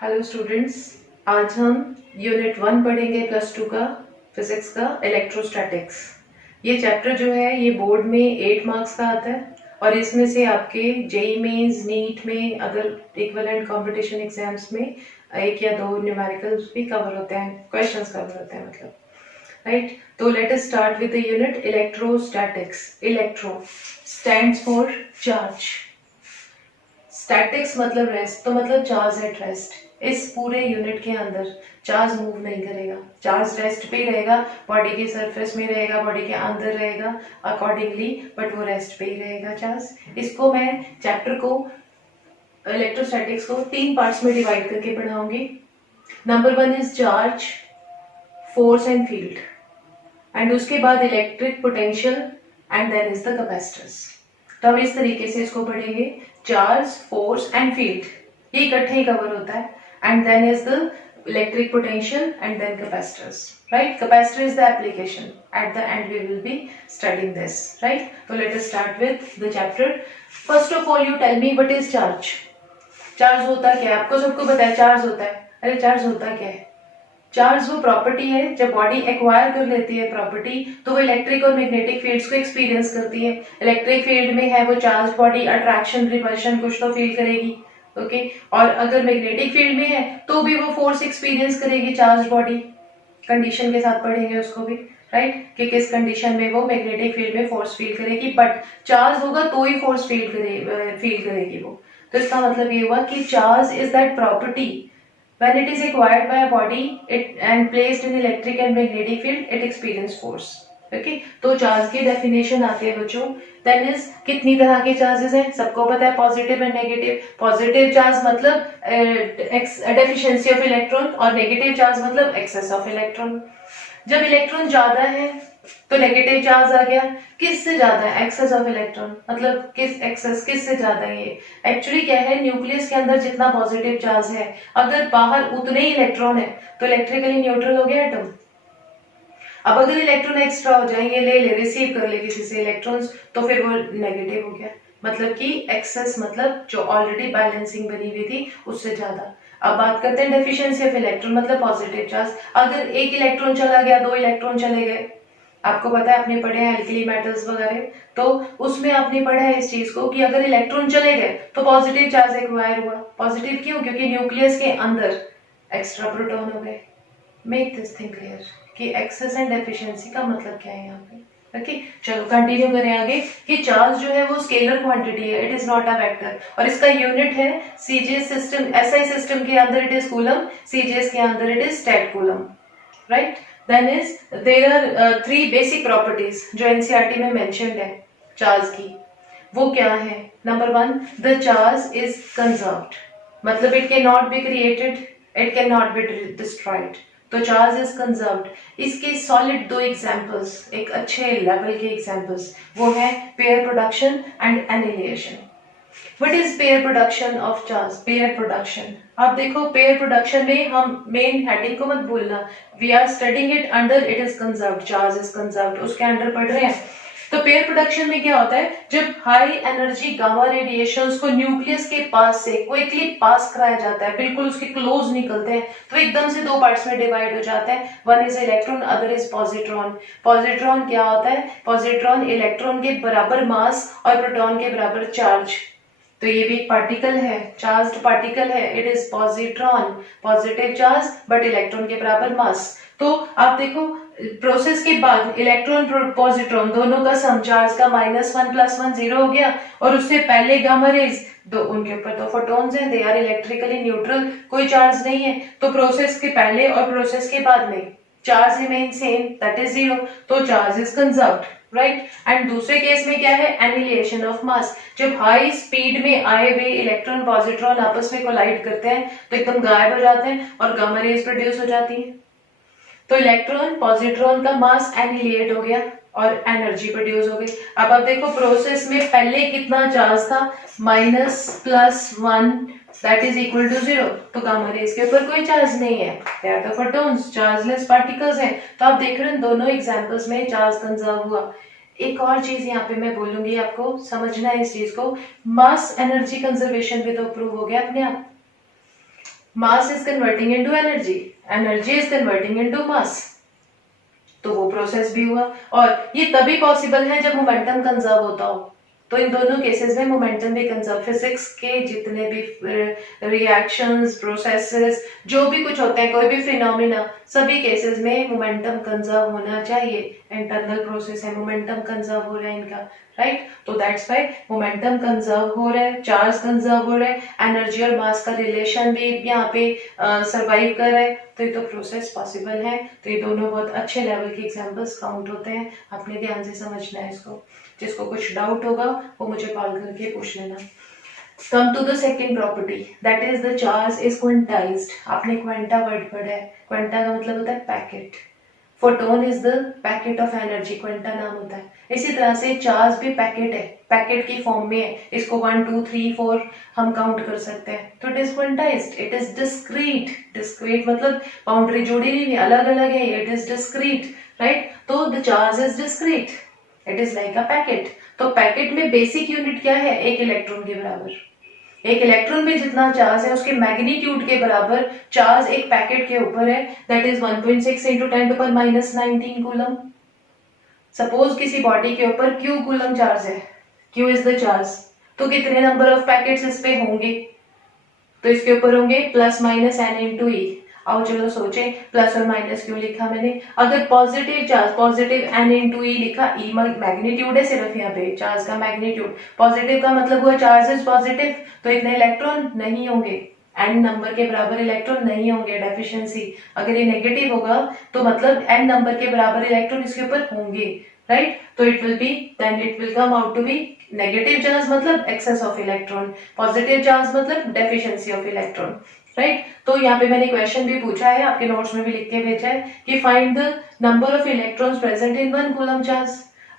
Hello students, आज हम unit 1 पढ़ेंगे प्लस 2 का फिजिक्स का इलेक्ट्रोस्टैटिक्स। ये चैप्टर जो है ये बोर्ड में 8 मार्क्स का आता है और इसमें से आपके जेई मेंस नीट में अगर इक्विवेलेंट कंपटीशन एग्जाम्स में एक या दो न्यूमेरिकल्स भी कवर होते हैं, क्वेश्चंस कवर होते हैं मतलब, राइट। तो let us start with the unit electrostatics. Electro stands for charge, statics मतलब रेस्ट, तो मतलब चार्ज एट रेस्ट। इस पूरे यूनिट के अंदर चार्ज मूव नहीं करेगा, चार्ज रेस्ट पे रहेगा, बॉडी के सरफेस में रहेगा, बॉडी के अंदर रहेगा अकॉर्डिंगली, बट वो रेस्ट पे ही रहेगा चार्ज। इसको मैं चैप्टर को इलेक्ट्रोस्टैटिक्स को 3 पार्ट्स में डिवाइड करके पढ़ाऊंगी। Number 1 is charge, force and field, and उसके बाद electric potential, and then is the capacitors. तो हम इस तरीके से इसको पढ़ेंगे, चार्ज, फोर्स एंड फील्ड, ये इकट्ठे ही कवर होता है, and then is the electric potential and then capacitors, right. Capacitor is the application, at the end we will be studying this, right. तो let us start with the chapter. First of all you tell me what is charge. Charge होता क्या है? आपको सबको पता है charge होता है। अरे चार्ज होता क्या है? चार्ज वो प्रॉपर्टी है, जब बॉडी एक्वायर कर लेती है प्रॉपर्टी तो वो इलेक्ट्रिक और मैग्नेटिक फील्ड्स को एक्सपीरियंस करती है। इलेक्ट्रिक फील्ड में है वो चार्ज बॉडी अट्रैक्शन रिपल्शन कुछ तो फील करेगी, ओके। और अगर मैग्नेटिक फील्ड में है तो भी वो फोर्स एक्सपीरियंस करेगी चार्ज बॉडी, कंडीशन के साथ पढ़ेंगे उसको भी, राइट, कि किस कंडीशन में वो मैग्नेटिक फील्ड में फोर्स फील करेगी, बट चार्ज होगा तो ही फोर्स फील करेगी वो। तो इसका मतलब ये हुआ कि charge is that property when it is acquired by a body and placed in electric and magnetic field, it experience force, okay। तो चार्ज की डेफिनेशन आती है बच्चों, देन इज कितनी तरह के चार्जेस हैं सबको पता है, positive and negative. Positive charge मतलब डेफिशिएंसी ऑफ इलेक्ट्रॉन और नेगेटिव चार्ज मतलब एक्सेस ऑफ इलेक्ट्रॉन। जब इलेक्ट्रॉन ज्यादा है तो नेगेटिव चार्ज आ गया, किससे ज्यादा है? एक्सेस ऑफ इलेक्ट्रॉन, मतलब किससे ज्यादा है? ये एक्चुअली क्या है, न्यूक्लियस के अंदर जितना पॉजिटिव चार्ज है अगर बाहर उतने ही इलेक्ट्रॉन है तो इलेक्ट्रिकली न्यूट्रल हो गया एटम। अब अगर इलेक्ट्रॉन एक्स्ट्रा हो जाएंगे, ले रिसीव कर ले किसी से इलेक्ट्रॉन्स, तो फिर वो नेगेटिव हो गया, मतलब कि एक्सेस मतलब जो ऑलरेडी बैलेंसिंग बनी हुई थी उससे ज्यादा। अब बात करते हैं डेफिशिएंसी ऑफ इलेक्ट्रॉन, मतलब पॉजिटिव चार्ज। अगर एक इलेक्ट्रॉन चला गया, दो इलेक्ट्रॉन चले गए, आपको पता है, आपने पढ़े हैं एल्कली मेटल्स वगैरह, तो उसमें आपने पढ़ा है इस चीज को कि अगर इलेक्ट्रॉन चले गए तो पॉजिटिव चार्ज एक्वायर हुआ। पॉजिटिव क्यों? क्योंकि न्यूक्लियस के अंदर एक्स्ट्रा प्रोटॉन हो गए। मेक दिस थिंग क्लियर कि एक्सेस एंड डेफिशिएंसी का मतलब क्या है यहाँ पे, ओके। चलो कंटिन्यू करें आगे कि चार्ज जो है वो स्केलर क्वांटिटी है, it is not a vector, और इसका यूनिट है सीजीएस सिस्टम। एसआई सिस्टम के अंदर इट इज कूलम, सीजीएस के अंदर it is stat coulomb, right. Then is there are 3 basic properties जो एनसीईआरटी में मेंशन्ड है चार्ज की। वो क्या है? Number 1, the charge is conserved, मतलब it can not be created, it can not be destroyed, तो चार्ज इज कंजर्व्ड। इसके सॉलिड 2 एग्जांपल्स, एक अच्छे लेवल के एग्जांपल्स, वो है pair production and annihilation. What is pair production of charge? Pair production, आप देखो पेयर प्रोडक्शन में हम मेन हेडिंग को मत भूलना, we are studying it under it is conserved, charge is conserved, उसके अंडर पढ़ रहे हैं। तो पेयर प्रोडक्शन में क्या होता है, जब हाई एनर्जी गामा रेडिएशंस को न्यूक्लियस के पास से क्विकली पास कराया जाता है, बिल्कुल उसके क्लोज निकलते हैं, तो एकदम से 2 पार्ट्स में डिवाइड हो जाता है। One is electron, other is positron. Positron क्या होता है? पॉजिट्रॉन इलेक्ट्रॉन के बराबर मास और प्रोटॉन के बराबर चार्ज, तो ये भी एक पार्टिकल है, चार्ज्ड पार्टिकल है, it is positron, positive charge but electron के बराबर मास। तो आप देखो प्रोसेस के बाद इलेक्ट्रॉन पॉजिट्रॉन दोनों का सम चार्ज का -1 + 1 0 हो गया, और उससे पहले गामा रेज दो, उनके ऊपर 2 फोटॉन्स हैं, दे आर इलेक्ट्रिकली न्यूट्रल, कोई चार्ज नहीं है, तो प्रोसेस के पहले और प्रोसेस के बाद में charge remain same, that is 0, तो charge is conserved, right. And दूसरे केस में क्या है? एनिहिलेशन ऑफ मास, जब हाई स्पीड में आए हुए इलेक्ट्रॉन पॉजिट्रॉन आपस में कोलाइड करते हैं तो एकदम गायब हो जाते हैं और गामा रेज प्रोड्यूस हो जाती है, तो इलेक्ट्रॉन पॉजिट्रॉन का मास एनिहिलेट हो गया और एनर्जी प्रोड्यूस हो गई। अब आप देखो प्रोसेस में पहले कितना चार्ज था, -+1 दैट इज इक्वल टू 0, तो गामा रेज के ऊपर कोई चार्ज नहीं है, they are the photons, chargeless particles हैं। तो आप देख रहे हैं दोनों एग्जांपल्स में चार्ज कंजर्व हुआ। एक और चीज यहाँ पे मैं बोलूंगी, आपको समझना है इस चीज को, मास एनर्जी कंजर्वेशन भी तो प्रूव हो गया अपने आप। Mass is converting into energy, energy is converting into mass, तो वो प्रोसेस भी हुआ। और ये तभी पॉसिबल है जब मोमेंटम कंजर्व होता हो। तो इन दोनों केसेस में मोमेंटम भी कंजर्व, फिजिक्स के जितने भी रिएक्शंस, प्रोसेसेस, जो भी कुछ होता है, कोई भी फिनोमिना, सभी केसेस में मोमेंटम कंजर्व होना चाहिए। इंटरनल प्रोसेस है, मोमेंटम कंजर्व हो रहा है इनका, राइट। तो दैट्स व्हाई मोमेंटम कंजर्व हो रहा है, चार्ज कंजर्व हो रहा है, एनर्जी और मास का रिलेशन भी यहाँ पे सर्वाइव कर रहा है। तो ये तो प्रोसेस पॉसिबल है। तो ये दोनों बहुत अच्छे लेवल के एग्जांपल्स काउंट होते हैं, आपने ध्यान से समझना है इसको। जिसको कुछ डाउट होगा वो मुझे कॉल करके पूछ लेना। Come to the second property, that is the charge is quantized. आपने क्वांटा वर्ड पढ़ा है, क्वांटा का मतलब होता है packet. Photon is the packet of energy, quanta नाम होता है। इसी तरह से चार्ज भी पैकेट है, पैकेट की फॉर्म में है। इसको 1 2 3 4 हम काउंट कर सकते हैं। तो it is quantized, it is discrete. Discrete मतलब बाउंड्री जोड़ी नहीं है, अलग अलग है, इट इज डिस्क्रीट, राइट। तो the charge is discrete, it is like a packet. तो पैकेट में बेसिक यूनिट क्या है? एक इलेक्ट्रॉन के बराबर। एक इलेक्ट्रॉन में जितना चार्ज है उसके मैग्नीट्यूड के बराबर चार्ज एक पैकेट के ऊपर है, that is 1.6 into 10⁻⁻19 coulomb. Suppose किसी बॉडी के ऊपर क्यू कूलम चार्ज है, क्यू इज द चार्ज, तो कितने नंबर ऑफ पैकेट्स इस पे होंगे? तो इसके ऊपर होंगे प्लस माइनस एन इंटू ई। आओ चलो सोचें, प्लस और माइनस क्यों लिखा मैंने? अगर positive charge, positive n into e लिखा, ई मैग्नीट्यूड है सिर्फ यहाँ पे, चार्ज का मैग्नीट्यूड। पॉजिटिव का मतलब हुआ चार्ज इज पॉजिटिव, तो इतने इलेक्ट्रॉन नहीं होंगे, एन नंबर के बराबर इलेक्ट्रॉन नहीं होंगे, डेफिशिएंसी। अगर ये नेगेटिव होगा तो मतलब एन नंबर के बराबर इलेक्ट्रॉन इसके ऊपर होंगे, राइट। तो it will be, then it will come out to be negative charge मतलब excess of electron, positive charge मतलब डेफिशिएंसी ऑफ इलेक्ट्रॉन, राइट। तो यहाँ पे मैंने क्वेश्चन भी पूछा है, आपके नोट्स में भी लिख के भेजा है कि find the number of electrons present in 1 coulomb charge.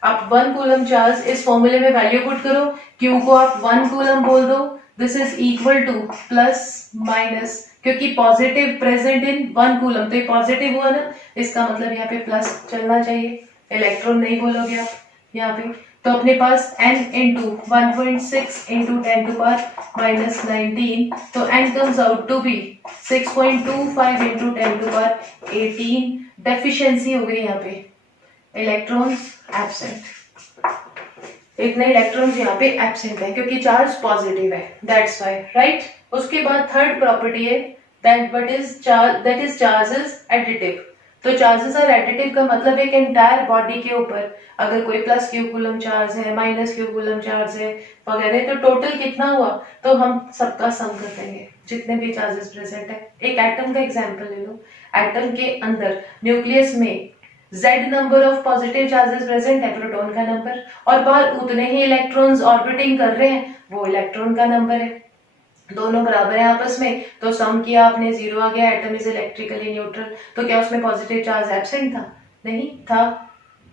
आप 1 कूलम चार्ज इस फॉर्मूले में वैल्यू पुट करो, क्यू को आप 1 कूलम बोल दो, this is equal two plus minus, क्योंकि पॉजिटिव प्रेजेंट इन 1 कूलम, तो ये पॉजिटिव हुआ ना, इसका मतलब यहाँ पे प्लस चलना चाहिए, इलेक्ट्रॉन नहीं बोलोगे आप यहाँ पे। तो अपने पास n इंटू 1.6 इंटू 10⁻⁻19, तो n comes out to be 6.25 into 10⁻18। Deficiency हो गई यहाँ पे, इलेक्ट्रॉन्स एब्सेंट, इतने इलेक्ट्रॉन्स यहाँ पे एब्सेंट है क्योंकि चार्ज पॉजिटिव है, दैट्स व्हाई, राइट। उसके बाद थर्ड प्रॉपर्टी है that is charge is additive. तो चार्जेस आर एडिटिव का मतलब एक एंटायर बॉडी के ऊपर अगर कोई प्लस क्यू कूलम चार्ज है, माइनस क्यू कूलम चार्ज है वगैरह, तो टोटल कितना हुआ? तो हम सबका सम कर देंगे जितने भी चार्जेस प्रेजेंट है। एक एटम का एग्जांपल ले लो, एटम के अंदर न्यूक्लियस में z number of positive charges present है, प्रोटॉन का नंबर, और बाहर उतने ही इलेक्ट्रॉन्स ऑर्बिटिंग कर रहे हैं, वो इलेक्ट्रॉन का नंबर है। दोनों बराबर है आपस में, तो सम किया आपने, 0 आ गया, एटम इज इलेक्ट्रिकली न्यूट्रल। तो क्या उसमें पॉजिटिव चार्ज एब्सेंट था? नहीं था।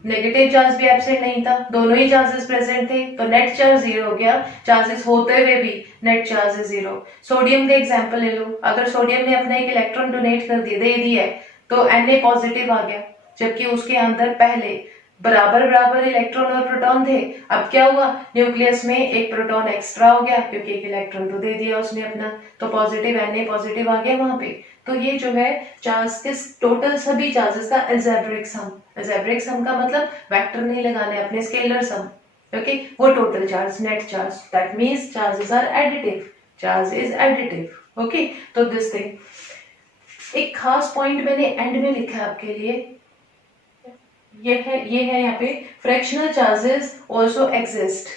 नेगेटिव चार्ज भी एब्सेंट नहीं था, दोनों ही चार्जेस प्रेजेंट थे, तो नेट चार्ज 0 हो गया, चार्जेस होते हुए भी नेट चार्ज इज 0। सोडियम का एग्जांपल ले लो, अगर सोडियम ने अपना एक इलेक्ट्रॉन डोनेट कर दिया, दे दिया है, तो Na पॉजिटिव आ गया, जबकि उसके अंदर पहले बराबर बराबर इलेक्ट्रॉन और प्रोटॉन थे। अब क्या हुआ? न्यूक्लियस में एक प्रोटॉन एक्स्ट्रा हो गया क्योंकि एक इलेक्ट्रॉन तो दे दिया उसने अपना, तो पॉजिटिव Na पॉजिटिव आ गया वहां पे। तो ये जो है चार्ज के टोटल सभी चार्जेस का अलजेब्रिक सम, अलजेब्रिक सम का मतलब वेक्टर नहीं लगाने अपने, स्केलर सम, ओके। वो total charge, net charge, that means charges are additive, charge is additive, okay. तो दिस थिंग, एक खास पॉइंट मैंने एंड में लिखा है आपके लिए, ये है यहाँ पे, फ्रैक्शनल चार्जेस आल्सो एग्जिस्ट।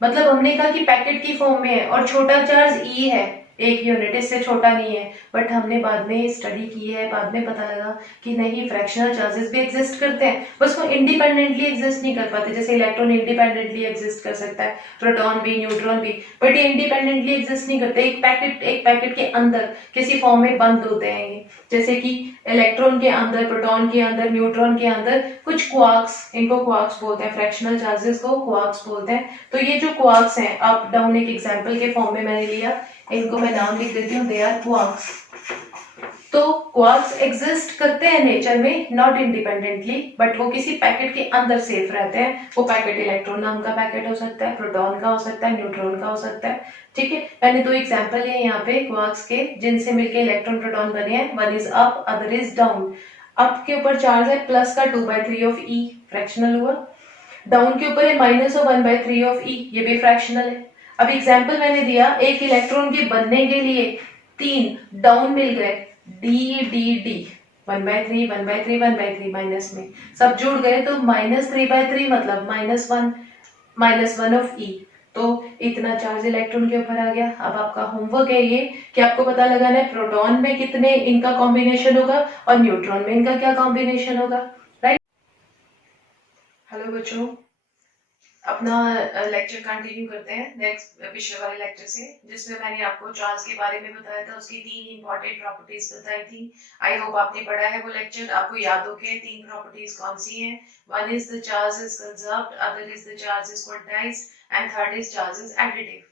मतलब हमने कहा कि पैकेट की फॉर्म में है और छोटा चार्ज ई है, 1 यूनिट, इससे छोटा नहीं है, बट हमने बाद में स्टडी की है, बाद में पता लगा कि नहीं, फ्रैक्शनल चार्जेस भी एग्जिस्ट करते हैं, बस वो इंडिपेंडेंटली एग्जिस्ट नहीं कर पाते। जैसे इलेक्ट्रॉन इंडिपेंडेंटली एग्जिस्ट कर सकता है, प्रोटॉन भी, न्यूट्रॉन भी, बट ये इंडिपेंडेंटली एग्जिस्ट नहीं करते। एक पैकेट के अंदर किसी फॉर्म में बंद होते हैं ये, जैसे कि इलेक्ट्रॉन के अंदर, प्रोटॉन के अंदर, न्यूट्रॉन के अंदर कुछ क्वार्क्स, इनको क्वार्क्स बोलते हैं, फ्रैक्शनल चार्जेस को क्वार्क्स बोलते हैं। तो ये जो क्वार्क्स हैं, अप डाउन एक एग्जांपल के फॉर्म में मैंने लिया, इनको मैं नाम लिख देती हूँ, दे आर क्वार्क्स। तो क्वार्क्स एग्जिस्ट करते हैं नेचर में नॉट इंडिपेंडेंटली, बट वो किसी पैकेट के अंदर सेफ रहते हैं। वो पैकेट इलेक्ट्रॉन नाम का पैकेट हो सकता है, प्रोटॉन का हो सकता है, न्यूट्रॉन का हो सकता है। ठीक है, मैंने दो एग्जांपल लिए यहाँ पे क्वार्क्स के जिनसे मिलके इलेक्ट्रॉन प्रोटॉन बने हैं। One is up, other is down. Up के ऊपर चार्ज है प्लस का 2/3 ऑफ ई, फ्रैक्शनल हुआ। डाउन के ऊपर है माइनस ऑफ 1/3 ऑफ ई, ये भी फ्रैक्शनल है। अब एग्जाम्पल मैंने दिया, एक इलेक्ट्रॉन के बनने के लिए 3 डाउन मिल गए, डी डी डी, 1/3 1/3 1/3 माइनस में सब जुड़ गए तो -3/3 मतलब -1 ऑफ ई। तो इतना चार्ज इलेक्ट्रॉन के ऊपर आ गया। अब आपका होमवर्क है ये कि आपको पता लगाना है प्रोटॉन में कितने इनका कॉम्बिनेशन होगा और न्यूट्रॉन में इनका क्या कॉम्बिनेशन होगा। राइट। हेलो बच्चों, अपना लेक्चर कंटिन्यू करते हैं नेक्स्ट पिछले वाले लेक्चर से, जिसमें मैंने आपको चार्ज के बारे में बताया था, उसकी 3 इंपॉर्टेंट प्रॉपर्टीज बताई थी। आई होप आपने पढ़ा है वो लेक्चर, आपको याद हो गए 3 प्रॉपर्टीज कौन सी हैं। One is the charge is conserved, other is the charge is quantized and third is charge is additive.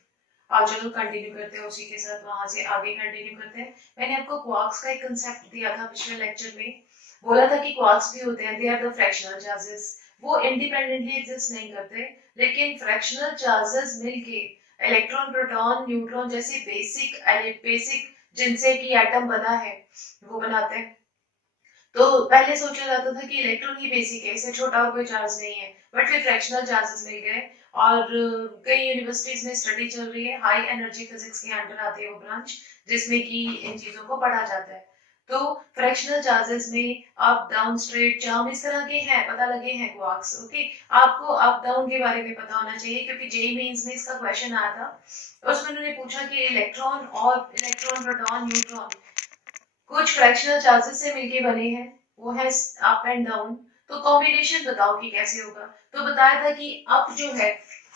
आज चलो कंटिन्यू करते हैं उसी के साथ, वहां से आगे कंटिन्यू करते हैं। मैंने आपको क्वार्क्स का एक कंसेप्ट दिया था पिछले लेक्चर में, बोला था कि क्वार्क्स भी होते हैं, they are the fractional charges. वो इंडिपेंडेंटली एग्जिस्ट नहीं करते, लेकिन फ्रैक्शनल चार्जेस मिलके इलेक्ट्रॉन प्रोटॉन न्यूट्रॉन जैसे बेसिक जिनसे कि एटम बना है वो बनाते हैं। तो पहले सोचा जाता था कि इलेक्ट्रॉन ही बेसिक है, इससे छोटा और कोई चार्ज नहीं है, बट फिर फ्रैक्शनल चार्जेस मिल गए और कई यूनिवर्सिटीज में स्टडी चल रही है, हाई एनर्जी फिजिक्स के अंडर आती है वो ब्रांच, जिसमें कि इन चीजों को पढ़ा जाता है। तो फ्रैक्शनल चार्जेस में अप डाउन स्ट्रेट चार्म इस तरह के हैं, पता लगे हैं क्वार्क्स। ओके, आपको अप डाउन के बारे में पता होना चाहिए क्योंकि जेईई मेंस में इसका क्वेश्चन आया था। उसमें उन्होंने पूछा कि इलेक्ट्रॉन प्रोटॉन न्यूट्रॉन कुछ फ्रैक्शनल चार्जेस से मिलके बने हैं, वो है अप एंड डाउन। तो कॉम्बिनेशन बताओ कि कैसे होगा। तो बताया था कि अप जो है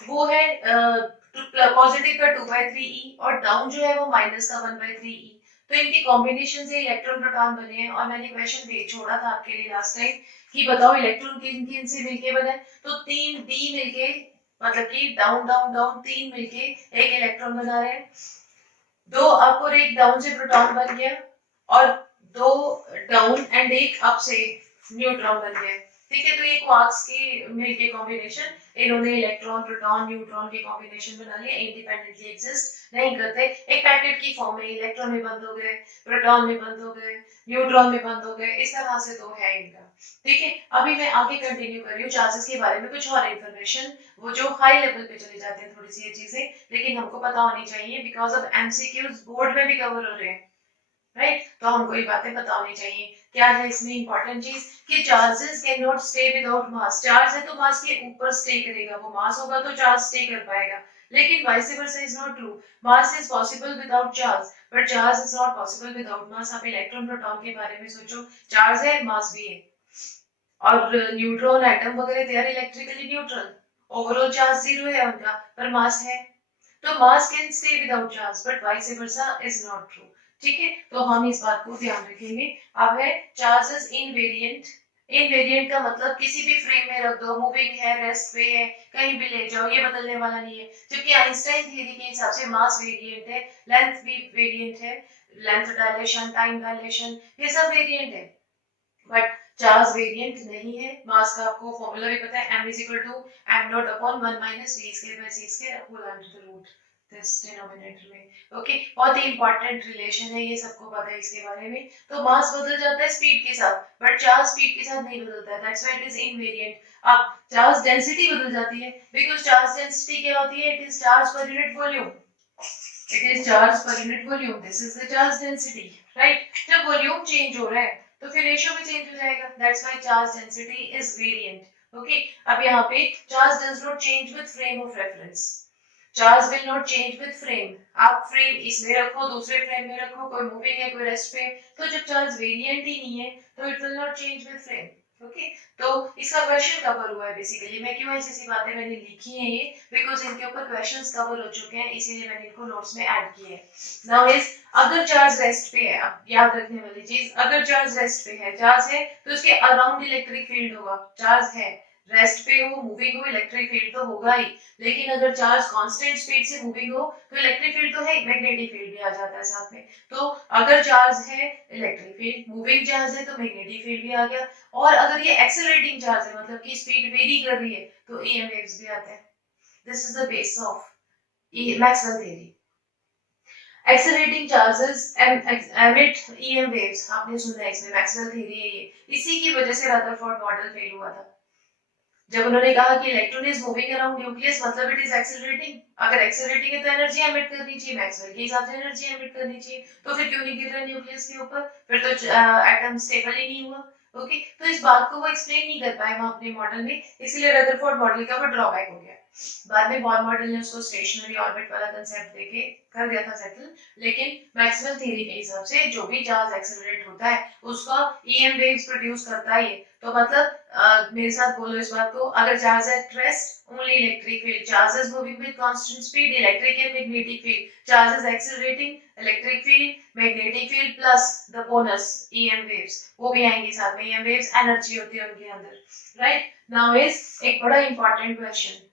वो है पॉजिटिव का 2/3 और डाउन जो है वो माइनस का 1/3 तो इनकी कॉम्बिनेशन से इलेक्ट्रॉन प्रोटॉन बने हैं। और मैंने क्वेश्चन भेज छोड़ा था आपके लिए लास्ट टाइम कि बताओ इलेक्ट्रॉन किन किन से मिलके बने। तो 3 डी मिलके, मतलब कि डाउन डाउन डाउन 3 मिलके एक इलेक्ट्रॉन बना रहे हैं। 2 अप और एक डाउन से प्रोटॉन बन गया और 2 डाउन एंड एक अप से न्यूट्रॉन बन गए। ठीक है, तो ये क्वार्क्स के मिलके कॉम्बिनेशन, इन्होंने इलेक्ट्रॉन प्रोटॉन न्यूट्रॉन के कॉम्बिनेशन बना लिया, इंडिपेंडेंटली एग्जिस्ट नहीं करते। एक पैकेट की फॉर्म में इलेक्ट्रॉन में बंद हो गए, प्रोटॉन में बंद हो गए, न्यूट्रॉन में बंद हो गए, इस तरह से तो है इनका। ठीक है, अभी मैं आगे कंटिन्यू कर रही हूँ चार्जेस के बारे में कुछ और इन्फॉर्मेशन, वो जो हाई लेवल पे चले जाते हैं थोड़ी सी ये चीजें, लेकिन हमको पता होनी चाहिए बिकॉज ऑफ एमसीक्यूज बोर्ड में भी कवर हो रहे हैं। राइट, तो हमको ये बातें पता होनी चाहिए। क्या है इसमें इंपॉर्टेंट चीज कि charges can not stay without mass. Charge है तो मास के ऊपर स्टे करेगा, वो मास होगा तो चार्ज स्टे कर पाएगा, लेकिन vice versa is not true. Mass is possible without charge but charge is not possible without mass. आप इलेक्ट्रॉन प्रोटॉन के बारे में सोचो, चार्ज है मास भी है, और न्यूट्रॉन एटम वगैरह they are electrically neutral, overall charge 0 है उनका पर मास है। तो mass can stay without charge but vice versa is not true. ठीक है, तो हम इस बात को ध्यान रखेंगे। अब है चार्जेस इनवेरिएंट। इनवेरिएंट का मतलब किसी भी फ्रेम में रख दो, मूविंग है, रेस्ट पे है, कहीं भी ले जाओ, ये बदलने वाला नहीं है। जबकि आइंस्टाइन थ्योरी के हिसाब से मास वेरिएंट है, लेंथ भी वेरिएंट है, लेंथ डायलेशन, टाइम डायलेशन, ये सब वेरिएंट है, बट चार्ज वेरिएंट नहीं है। मास का आपको फॉर्मूला भी पता है, m is equal to m0 upon 1 minus v square by c square whole under the root this denominator में। ओके, बहुत ही इंपॉर्टेंट रिलेशन है, ये सबको पता है इसके बारे में। तो मास बदल जाता है स्पीड के साथ, बट चार्ज स्पीड के साथ नहीं बदलता है, that's why it is invariant. अब चार्ज डेंसिटी बदल जाती है, बिकॉज़ चार्ज डेंसिटी क्या होती है, it is charge per unit volume. It is charge per unit volume, this is the charge density. Right, जब वॉल्यूम चेंज हो रहा है तो फिर रेशियो भी चेंज हो जाएगा, that's why charge density is variant. Okay, अब यहाँ पे charge does not change with frame of reference. Charge will not change with frame. आप फ्रेम इसमें रखो, दूसरे फ्रेम में रखो, कोई मूविंग है, कोई रेस्ट पे, तो जब चार्ज वेरिएंट ही नहीं है तो it will not change with frame. Okay, तो इसका क्वेश्चन कवर हुआ है बेसिकली। मैं क्यों ऐसी बातें मैंने लिखी हैं ये, बिकॉज इनके ऊपर क्वेश्चंस कवर हो चुके हैं, इसीलिए मैंने इनको नोट्स में ऐड किए हैं। नाउ इज अगर चार्ज रेस्ट पे है, अब याद रखने वाली चीज, अगर चार्ज रेस्ट पे है, चार्ज है तो उसके अराउंड इलेक्ट्रिक फील्ड होगा, चार्ज है, रेस्ट पे हो, मूविंग हो, इलेक्ट्रिक फील्ड तो होगा ही, लेकिन अगर चार्ज कांस्टेंट स्पीड से मूविंग हो तो इलेक्ट्रिक फील्ड तो है, मैग्नेटिक फील्ड भी आ जाता है साथ में। तो अगर चार्ज है इलेक्ट्रिक फील्ड, मूविंग चार्ज है तो मैग्नेटिक फील्ड भी आ गया, और अगर ये एक्सेलरेटिंग चार्ज है मतलब कि स्पीड वेरी कर रही है तो ईएम वेव्स भी आते हैं। This is the base of Maxwell theory. Accelerating charges emit EM waves, आपने सुना है, इसमें मैक्सवेल थ्योरी है ये। इसी की वजह से रदरफोर्ड मॉडल फेल हुआ था, जब उन्होंने कहा कि electron is moving around nucleus मतलब इट इज एक्सेलरेटिंग। अगर एक्सेलरेटिंग है तो एनर्जी एमिट करनी चाहिए, मैक्सवेल के हिसाब से एनर्जी एमिट करनी चाहिए, तो फिर क्यों नहीं गिर रहा न्यूक्लियस के ऊपर, फिर तो एटम स्टेबल ही नहीं हुआ। ओके, तो इस बात को वो एक्सप्लेन नहीं कर पाए वहां अपने मॉडल में, इसलिए रदरफोर्ड मॉडल का वो ड्रॉबैक हो गया। बाद में बॉर्न मॉडल ने उसको स्टेशनरी ऑर्बिट वाला कंसेप्ट देके कर दिया था सेटल, लेकिन मैक्सवेल थ्योरी के हिसाब से जो भी चार्ज एक्सेलरेट होता है उसका ईएम वेव्स प्रोड्यूस करता है। तो मतलब मेरे साथ बोलो इस बात को, अगर charge at rest only electric field, charge is moving with constant speed, electric and magnetic field, charge is accelerating, electric field, magnetic field plus the bonus EM waves, वो भी आएंगी साथ में। ईएम वेव्स एनर्जी होती है उनके अंदर, right. Now is एक बड़ा इंपॉर्टेंट क्वेश्चन,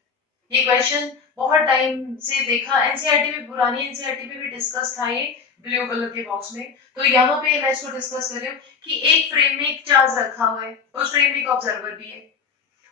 ये क्वेश्चन बहुत टाइम से देखा, एनसीईआरटी में, पुरानी एनसीईआरटी में भी डिस्कस था ये ब्लू कलर के बॉक्स में। तो यहाँ पे मैं इसको डिस्कस कर रही हूँ कि एक फ्रेम में एक चार्ज रखा हुआ है, उस फ्रेम में एक ऑब्जर्वर भी है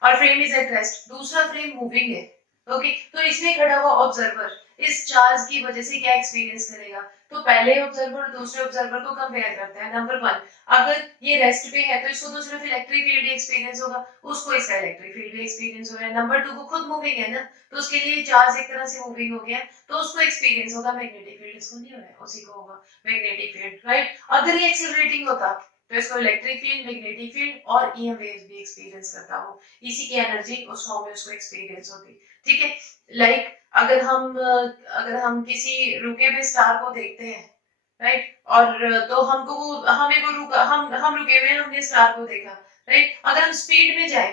और फ्रेम इज एट रेस्ट, दूसरा फ्रेम मूविंग है। ओके, तो इसमें खड़ा हुआ ऑब्जर्वर इस चार्ज की वजह से क्या एक्सपीरियंस करेगा, तो पहले ऑब्जर्वर और दूसरे ऑब्जर्वर को कंपेयर करते हैं। नंबर 1, अगर ये रेस्ट पे है तो इसको तो सिर्फ इलेक्ट्रिक फील्ड एक्सपीरियंस होगा, उसको इसका इलेक्ट्रिक फील्ड भी एक्सपीरियंस हो रहा है। नंबर 2, को खुद मूविंग है ना, तो उसके लिए चार्ज एक तरह से मूविंग हो गया, तो उसको एक्सपीरियंस होगा मैग्नेटिक फील्ड, इसको नहीं हो रहा है, उसी को होगा मैग्नेटिक फील्ड, राइट। अगर ये एक्सेलरेटिंग होता तो इसको इलेक्ट्रिक फील्ड, मैग्नेटिक फील्ड और ईएम वेव्स भी एक्सपीरियंस करता हो, इसी की एनर्जी उस फॉर्म में उसको एक्सपीरियंस होती। ठीक है, लाइक अगर हम किसी रुके हुए स्टार को देखते हैं, राइट, और तो हमको वो, हमें वो रुका, हम रुके हुए हैं, हमने स्टार को देखा, राइट। अगर हम स्पीड में जाए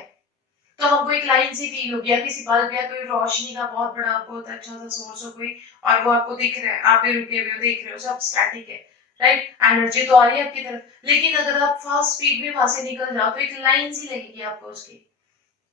तो हमको एक लाइन सी फील होगी, या किसी बल्ब या कोई रोशनी का बहुत बड़ा बहुत अच्छा सा सोर्स हो कोई, और वो आपको दिख रहा है, आप भी रुके हुए हो, देख रहे हो, सब स्टैटिक है, राइट, एनर्जी तो आ रही है आपकी तरफ, लेकिन अगर आप फास्ट स्पीड में वहां से निकल जाओ तो एक लाइन सी लगेगी आपको उसकी,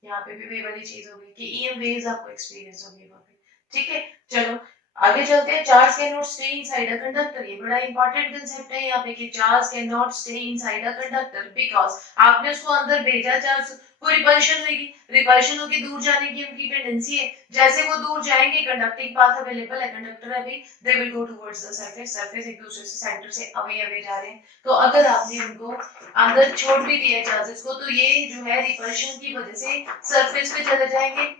यहाँ पे भी वही वाली चीज होगी कि ईएम वेव्स आपको एक्सपीरियंस होगी वहां पे। ठीक है, चलो आगे चलते हैं। Charge can not stay inside a conductor, ये बड़ा इंपॉर्टेंट कंसेप्ट है यहाँ पे कि charge can not stay inside a conductor because आपने उसको अंदर भेजा, चार्ज को रिपल्शन होगी, रिपल्शन होगी, दूर जाने की उनकी टेंडेंसी है, जैसे वो दूर जाएंगे, कंडक्टिंग पाथ अवेलेबल है, कंडक्टर है भी, they will go towards the surface, surface एक दूसरे से, सेंटर से अवे अवे जा रहे हैं। तो अगर आपने उनको अंदर छोड़ भी दिया चार्जेस को, तो ये जो है रिपल्शन की वजह से सरफेस पे चले जाएंगे,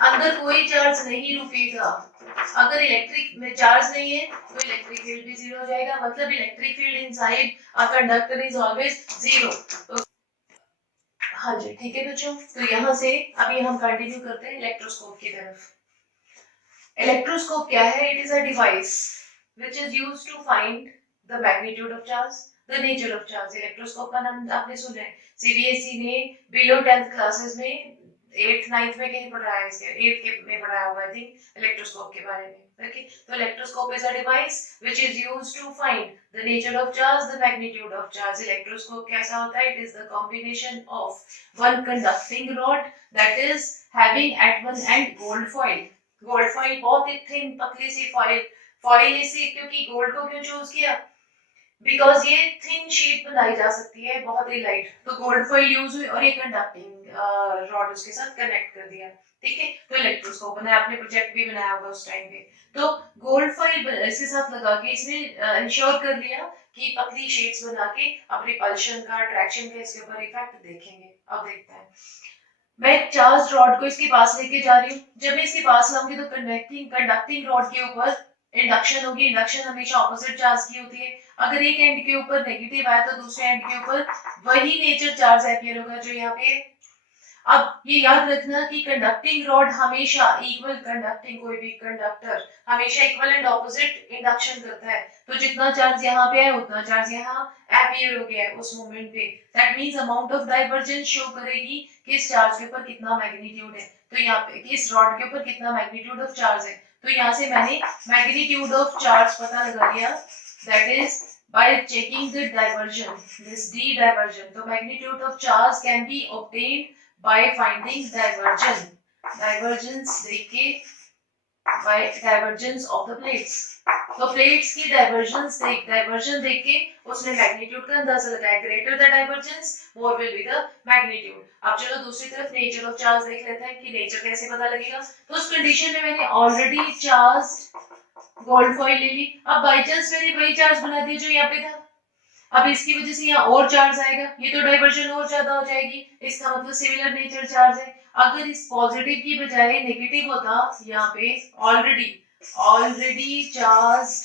अंदर कोई चार्ज नहीं रुकेगा। अगर इलेक्ट्रिक में चार्ज नहीं है तो इलेक्ट्रिक फील्ड भी जीरो हो जाएगा, मतलब electric field inside a conductor is always zero. तो हाँ जी, ठीक है बच्चों, तो यहाँ से अभी हम कंटिन्यू करते हैं इलेक्ट्रोस्कोप की तरफ। इलेक्ट्रोस्कोप क्या है? It is a device which is used to find the magnitude of charge, the nature of charge. Electroscope का नाम आपने सुना है, सीबीएसई ने बिलो 10th क्लासेस में 8th 9th में कहीं पढ़ाया है, इसके 8th के में पढ़ाया होगा आई थिंक इलेक्ट्रोस्कोप के बारे में। ओके, तो electroscope is a device which is used to find the nature of charge, the magnitude of charge. Electroscope कैसा होता है? It is the combination of one conducting rod that is having at one end gold foil. Gold foil बहुत ही thin पतली सी foil, foil इसी, क्योंकि gold को क्यों चूज किया? बिकॉज ये थिन शीट बनाई जा सकती है, बहुत ही लाइट, तो गोल्ड फॉइल यूज हुई और ये कंडक्टिंग रॉड उसके साथ कनेक्ट कर दिया। ठीक है, तो इलेक्ट्रोस्कोप बनाया, आपने प्रोजेक्ट भी बनाया होगा उस टाइम पे। तो गोल्ड फॉइल इसके साथ लगा के इसने इंश्योर कर लिया कि पतली शीट्स बना के अपने पल्शन का, अट्रैक्शन का इसके ऊपर इफेक्ट देखेंगे। अब देखते हैं, मैं चार्ज रॉड को इसके पास लेके जा रही हूँ, जब मैं इसके पास लाऊंगी तो कंडक्टिंग रॉड के ऊपर इंडक्शन होगी। इंडक्शन हमेशा ऑपोजिट चार्ज की होती है, अगर एक एंड के ऊपर नेगेटिव आया तो दूसरे एंड के ऊपर वही नेचर चार्ज अपीयर होगा जो यहाँ पे। अब ये याद रखना कि कंडक्टिंग रॉड हमेशा इक्वल, कंडक्टिंग कोई भी कंडक्टर हमेशा इक्वल एंड ऑपोजिट इंडक्शन करता है, तो जितना चार्ज यहाँ पे है उतना चार्ज यहाँ अपीयर हो गया है उस मोमेंट पे। That means amount of divergence show करेगी कि इस चार्ज के ऊपर कितना मैग्नीट्यूड है, तो यहाँ पे इस रॉड के ऊपर कितना मैग्नीट्यूड ऑफ चार्ज है। तो यहाँ से मैंने मैग्नीट्यूड ऑफ चार्ज पता लगा लिया, that is by checking the diversion, this d diversion. तो magnitude of charge can be obtained by finding divergence देख के, by divergence of the plates. तो प्लेट्स की डाइवर्जन देख के उसने मैग्नीट्यूड का अंदाजा लगाया। Greater the divergence more will be the magnitude. अब चलो दूसरी तरफ नेचर ऑफ चार्ज देख लेते हैं कि नेचर कैसे पता लगेगा। तो उस कंडीशन में मैंने ऑलरेडी चार्ज गोल्ड फॉइल ले ली। अब बाई चांस मैंने वही चार्ज बना दिया जो यहाँ पे था, अब इसकी वजह से यहाँ और चार्ज आएगा, ये तो डाइवर्जन और ज्यादा हो जाएगी, इसका मतलब सिमिलर नेचर चार्ज है। अगर इस पॉजिटिव की बजाय नेगेटिव होता, यहाँ पे ऑलरेडी चार्ज्ड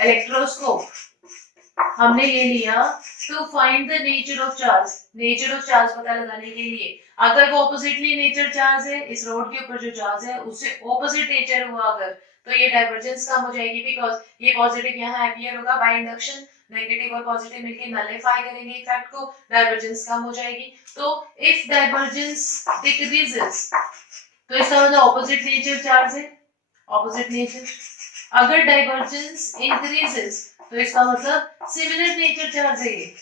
इलेक्ट्रोस्कोप हमने ले लिया to find the nature of charge पता लगाने के लिए। अगर वो ऑपोजिटली नेचर चार्ज है, इस रोड के ऊपर जो चार्ज है उससे ऑपोजिट नेचर हुआ अगर, तो ये डाइवर्जेंस कम हो जाएगी, बिकॉज ये पॉजिटिव यहाँ अपीयर होगा बाय इंडक्शन, नेगेटिव और पॉजिटिव मिलकर नलिफाई करेंगे इफेक्ट को, डाइवर्जेंस कम हो जाएगी। तो इफ डाइवर्जेंस डिक्रीजेस तो इसका मतलब ऑपोजिट नेचर चार्ज है, ऑपोजिट नेचर। अगर डाइवर्जेंस इंक्रीजेस तो इसका मतलब सिमिलर नेचर चार्ज है ये,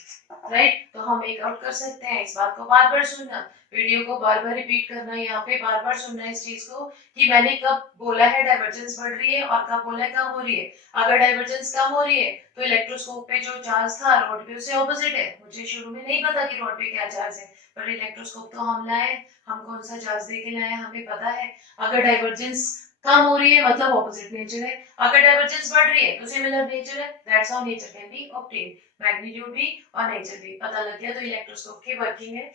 राइट। तो हम मेक आउट कर सकते हैं। इस बात को बार बार सुनना, वीडियो को बार बार रिपीट करना, यहाँ पे बार बार सुनना इस चीज को कि मैंने कब बोला है डाइवर्जेंस बढ़ रही है और कब बोला है कम हो रही है। अगर डाइवर्जेंस कम हो रही है तो इलेक्ट्रोस्कोप पे जो चार्ज था रोड पे उससे ऑपोजिट है। मुझे शुरू में नहीं पता कि रोड पे क्या चार्ज है, पर इलेक्ट्रोस्कोप तो हम लाए, हम कौन सा चार्ज दे के लाए हमें पता है। अगर डाइवर्जेंस कम हो रही है मतलब ऑपोजिट नेचर है, अगर डाइवर्जेंस बढ़ रही है तो सिमिलर नेचर है। That's how nature can be obtained, magnitude भी और नेचर भी पता लग गया तो इलेक्ट्रोस्कोप की वर्किंग है।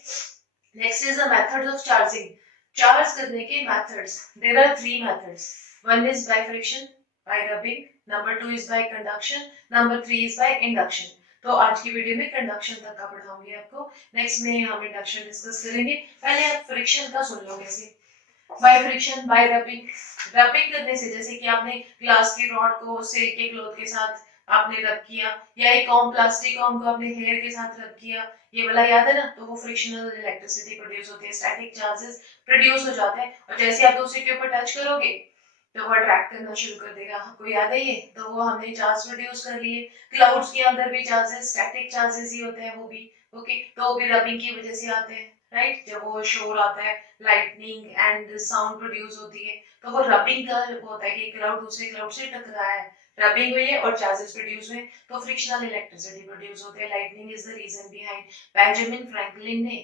Next is the methods of charging. Charge करने के methods, there are 3 methods. One is by friction, by rubbing, number 2 is by conduction, number 3 is by induction. तो आज की वीडियो में कंडक्शन तक का पढ़ाऊंगी आपको, नेक्स्ट में हम इंडक्शन डिस्कस करेंगे। पहले आप फ्रिक्शन का सुन लो कैसे। Bye friction, by rubbing. Rubbing करने से जैसे कि आपने ग्लास की रॉड को सिल्क के क्लॉथ के साथ आपने रब किया, या एक कॉम प्लास्टिक कॉम को अपने हेयर के साथ रब किया, ये वाला याद है ना, तो वो फ्रिक्शनल इलेक्ट्रिसिटी प्रोड्यूस होती है, स्टैटिक चार्जेस प्रोड्यूस हो जाते हैं। और जैसे आप दूसरे के ऊपर टच करोगे तो वो अट्रैक्ट करना शुरू कर देगा, आपको याद है ये, तो वो हमने चार्ज प्रोड्यूस कर लिए। क्लाउड्स के अंदर भी चार्जेस, स्टैटिक चार्जेस ही होते हैं वो भी, ओके, तो वो भी रबिंग की वजह से आते हैं, राइट। जब वो शोर आता है, लाइटनिंग एंड साउंड प्रोड्यूस होती है, तो वो रबिंग का होता है कि क्लाउड दूसरे क्लाउड से टकराया है, रबिंग हुई है और चार्जेस प्रोड्यूस हुए, तो फ्रिक्शनल इलेक्ट्रिसिटी प्रोड्यूस होती है। Lightning is the reason behind. Benjamin Franklin ने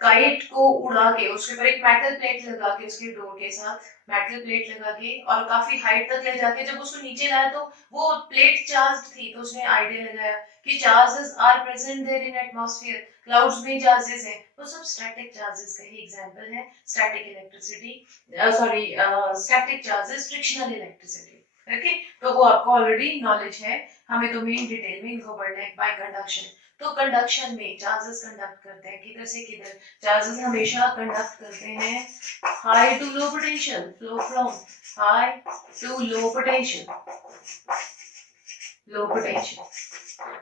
काइट को उड़ा के उसके ऊपर एक मेटल प्लेट लगा के, उसके डोर के साथ मेटल प्लेट लगा के और काफी हाइट तक ले जाके जब उसको नीचे लाया तो वो प्लेट चार्ज थी, तो उसने आइडिया लगाया कि charges are present there in atmosphere, clouds में चार्जेस हैं, वो सब स्टैटिक चार्जेस का ही एग्जांपल है। Static electricity, sorry static charges, frictional electricity, okay. तो वो आपको ऑलरेडी नॉलेज है, हमें तो मेन डिटेल में इनको पढ़ना है। बाय कंडक्शन, तो कंडक्शन में चार्जेस कंडक्ट करते हैं किधर से किधर, चार्जेस हमेशा कंडक्ट करते हैं high to low potential, flow from high to low potential, low potential.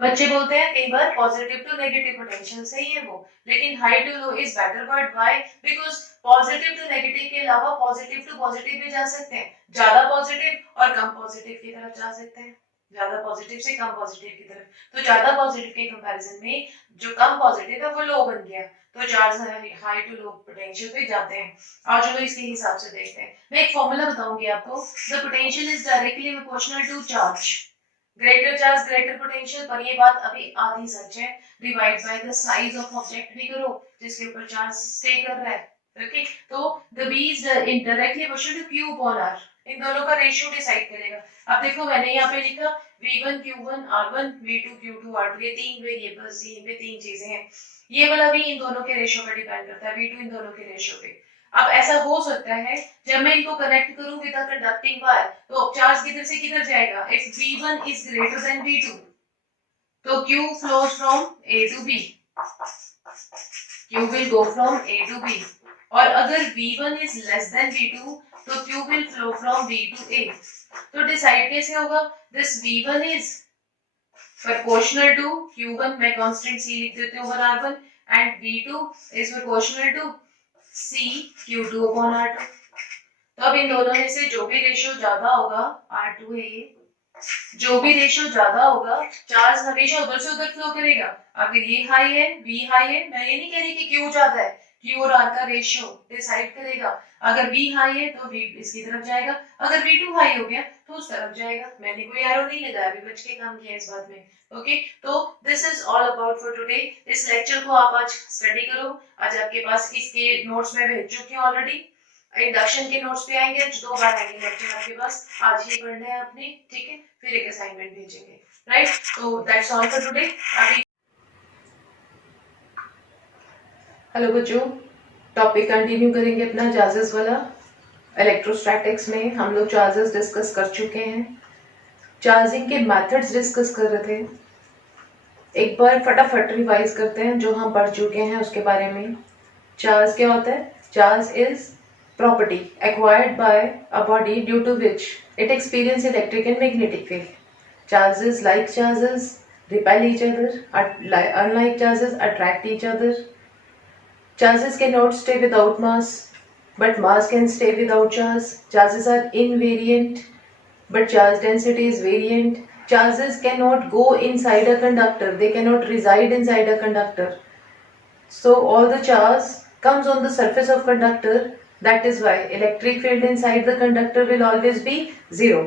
बच्चे बोलते हैं कई बार पॉजिटिव टू नेगेटिव पोटेंशियल, सही है वो, लेकिन high to low is better word. Why? Because positive to negative के अलावा पॉजिटिव टू पॉजिटिव भी जा सकते हैं, ज्यादा पॉजिटिव और कम पॉजिटिव की तरफ जा सकते हैं, ज्यादा पॉजिटिव से कम पॉजिटिव की तरफ। तो ज्यादा पॉजिटिव के कंपैरिजन में जो कम पॉजिटिव है वो लो बन गया, तो charge high to low potential पे जाते हैं। और चलो इसके हिसाब से देखते हैं। मैं एक फॉर्मूला बताऊंगी आपको, the potential is directly proportional to charge, greater charge greater potential, पर ये बात अभी आधी सच है, divide by the size of object भी करो जिसके ऊपर चार्ज स्टे कर रहा है, ओके। तो the v is directly proportional to q upon r, इन दोनों का रेशियो डिसाइड करेगा। अब देखो मैंने यहाँ पे लिखा v1 q1 r1, v2 q2 r2, ये 3 वेरिएबल्स, यहीं पे 3 चीजें हैं, ये वाला भी इन दोनों के रेशियो पर डिपेंड करता है, v2 इन दोनों के रेशियो पे। अब ऐसा हो सकता है जब मैं इनको कनेक्ट करूं विद अ कंडक्टिंग वायर, तो चार्ज किधर से किधर जाएगा, if v1 is greater than v2 तो q flows from a to b, q will go from a to b, और अगर v1 is less than v2 तो q will flow from b to a। तो decide कैसे होगा, this v1 is proportional to q1, मैं constant c लिख देती हूँ over r1, and v2 is proportional to c q2 upon r2। तो अब इन दोनों में से जो भी रेशियो ज्यादा होगा, r2 है ये, जो भी रेशियो ज्यादा होगा चार्ज हमेशा उधर से उधर फ्लो करेगा। अगर ये हाई है, v हाई है, मैं ये नहीं कह रही कि q ज्यादा है, Q और R का रेशियो डिसाइड करेगा। अगर V हाई है तो V इसकी तरफ जाएगा, अगर V2 हाई हो गया तो उस तरफ जाएगा। मैंने कोई एरो नहीं लगाया, अभी बच के काम किया इस बात में। ओके, तो this is all about for today. इस लेक्चर को आप आज स्टडी करो। आज आपके पास इसके नोट्स में भेज चुकी हूँ ऑलरेडी। इंडक्शन के नोट्स पे आएंगे, 2 बार आएंगे लेक्चर आपके पास। आज ही पढ़ना है आपने, ठीक है? फिर एक असाइनमेंट भेजेंगे, राइट? तो दैट्स ऑल फॉर टुडे। अभी हेलो बच्चों, टॉपिक कंटिन्यू करेंगे अपना चार्जेस वाला। इलेक्ट्रोस्टैटिक्स में हम लोग चार्जेस डिस्कस कर चुके हैं, चार्जिंग के मेथड्स डिस्कस कर रहे थे। एक बार फटाफट रिवाइज करते हैं जो हम पढ़ चुके हैं उसके बारे में। चार्ज क्या होता है? Charge is property acquired by a body due to which it experiences electric and magnetic field. Charges like charges repel each other, unlike charges attract each other. Charges cannot stay without mass, but mass can stay without charge. Charges are invariant, but charge density is variant. Charges cannot go inside a conductor, they cannot reside inside a conductor. So all the charge comes on the surface of conductor. That is why electric field inside the conductor will always be zero.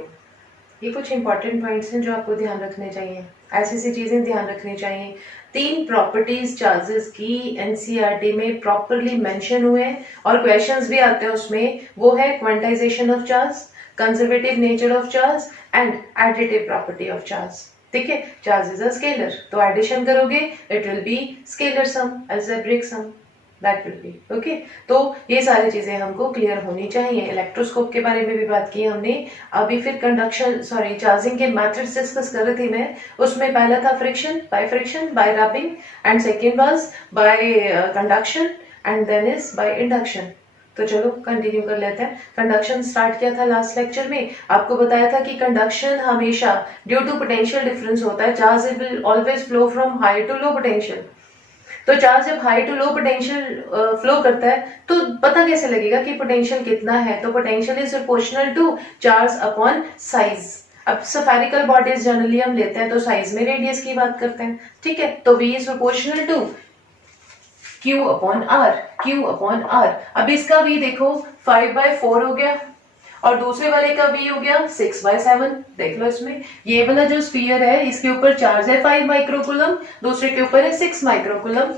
ये कुछ important points हैं जो आपको ध्यान रखने चाहिए, ऐसी सी चीजें ध्यान रखनी चाहिए। 3 प्रॉपर्टीज चार्जेस की एनसीईआरटी में प्रॉपरली मेंशन हुए हैं और क्वेश्चंस भी आते हैं उसमें। वो है quantization of charge, conservative nature of charge and additive property of charge. ठीक है, चार्ज इज अ स्केलर, तो एडिशन करोगे it will be scalar sum, algebraic sum, that will be okay. तो ये सारी चीजें हमको क्लियर होनी चाहिए। इलेक्ट्रोस्कोप के बारे में भी बात की हमने अभी। फिर कंडक्शन चार्जिंग के मेथड्स डिस्कस कर रही थी मैं। उसमें पहला था friction, by rubbing, and second was by conduction, and then is by induction. तो चलो कंटिन्यू कर लेते हैं। कंडक्शन स्टार्ट किया था लास्ट लेक्चर में, आपको बताया था कि कंडक्शन हमेशा ड्यू टू पोटेंशियल डिफरेंस होता है। Charge will always flow from high to low potential. तो चार्ज जब high to low potential flow करता है तो पता कैसे लगेगा कि पोटेंशियल कितना है? तो potential is proportional to charge upon size. अब स्फेरिकल बॉडीज जनरली हम लेते हैं तो साइज में रेडियस की बात करते हैं, ठीक है? तो V is proportional to Q upon R। अब इसका V देखो 5/4 हो गया और दूसरे वाले का V हो गया 6/7। देख लो इसमें, ये वाला जो स्फीयर है इसके ऊपर चार्ज है 5 माइक्रोकूलम, दूसरे के ऊपर है 6 माइक्रोकूलम।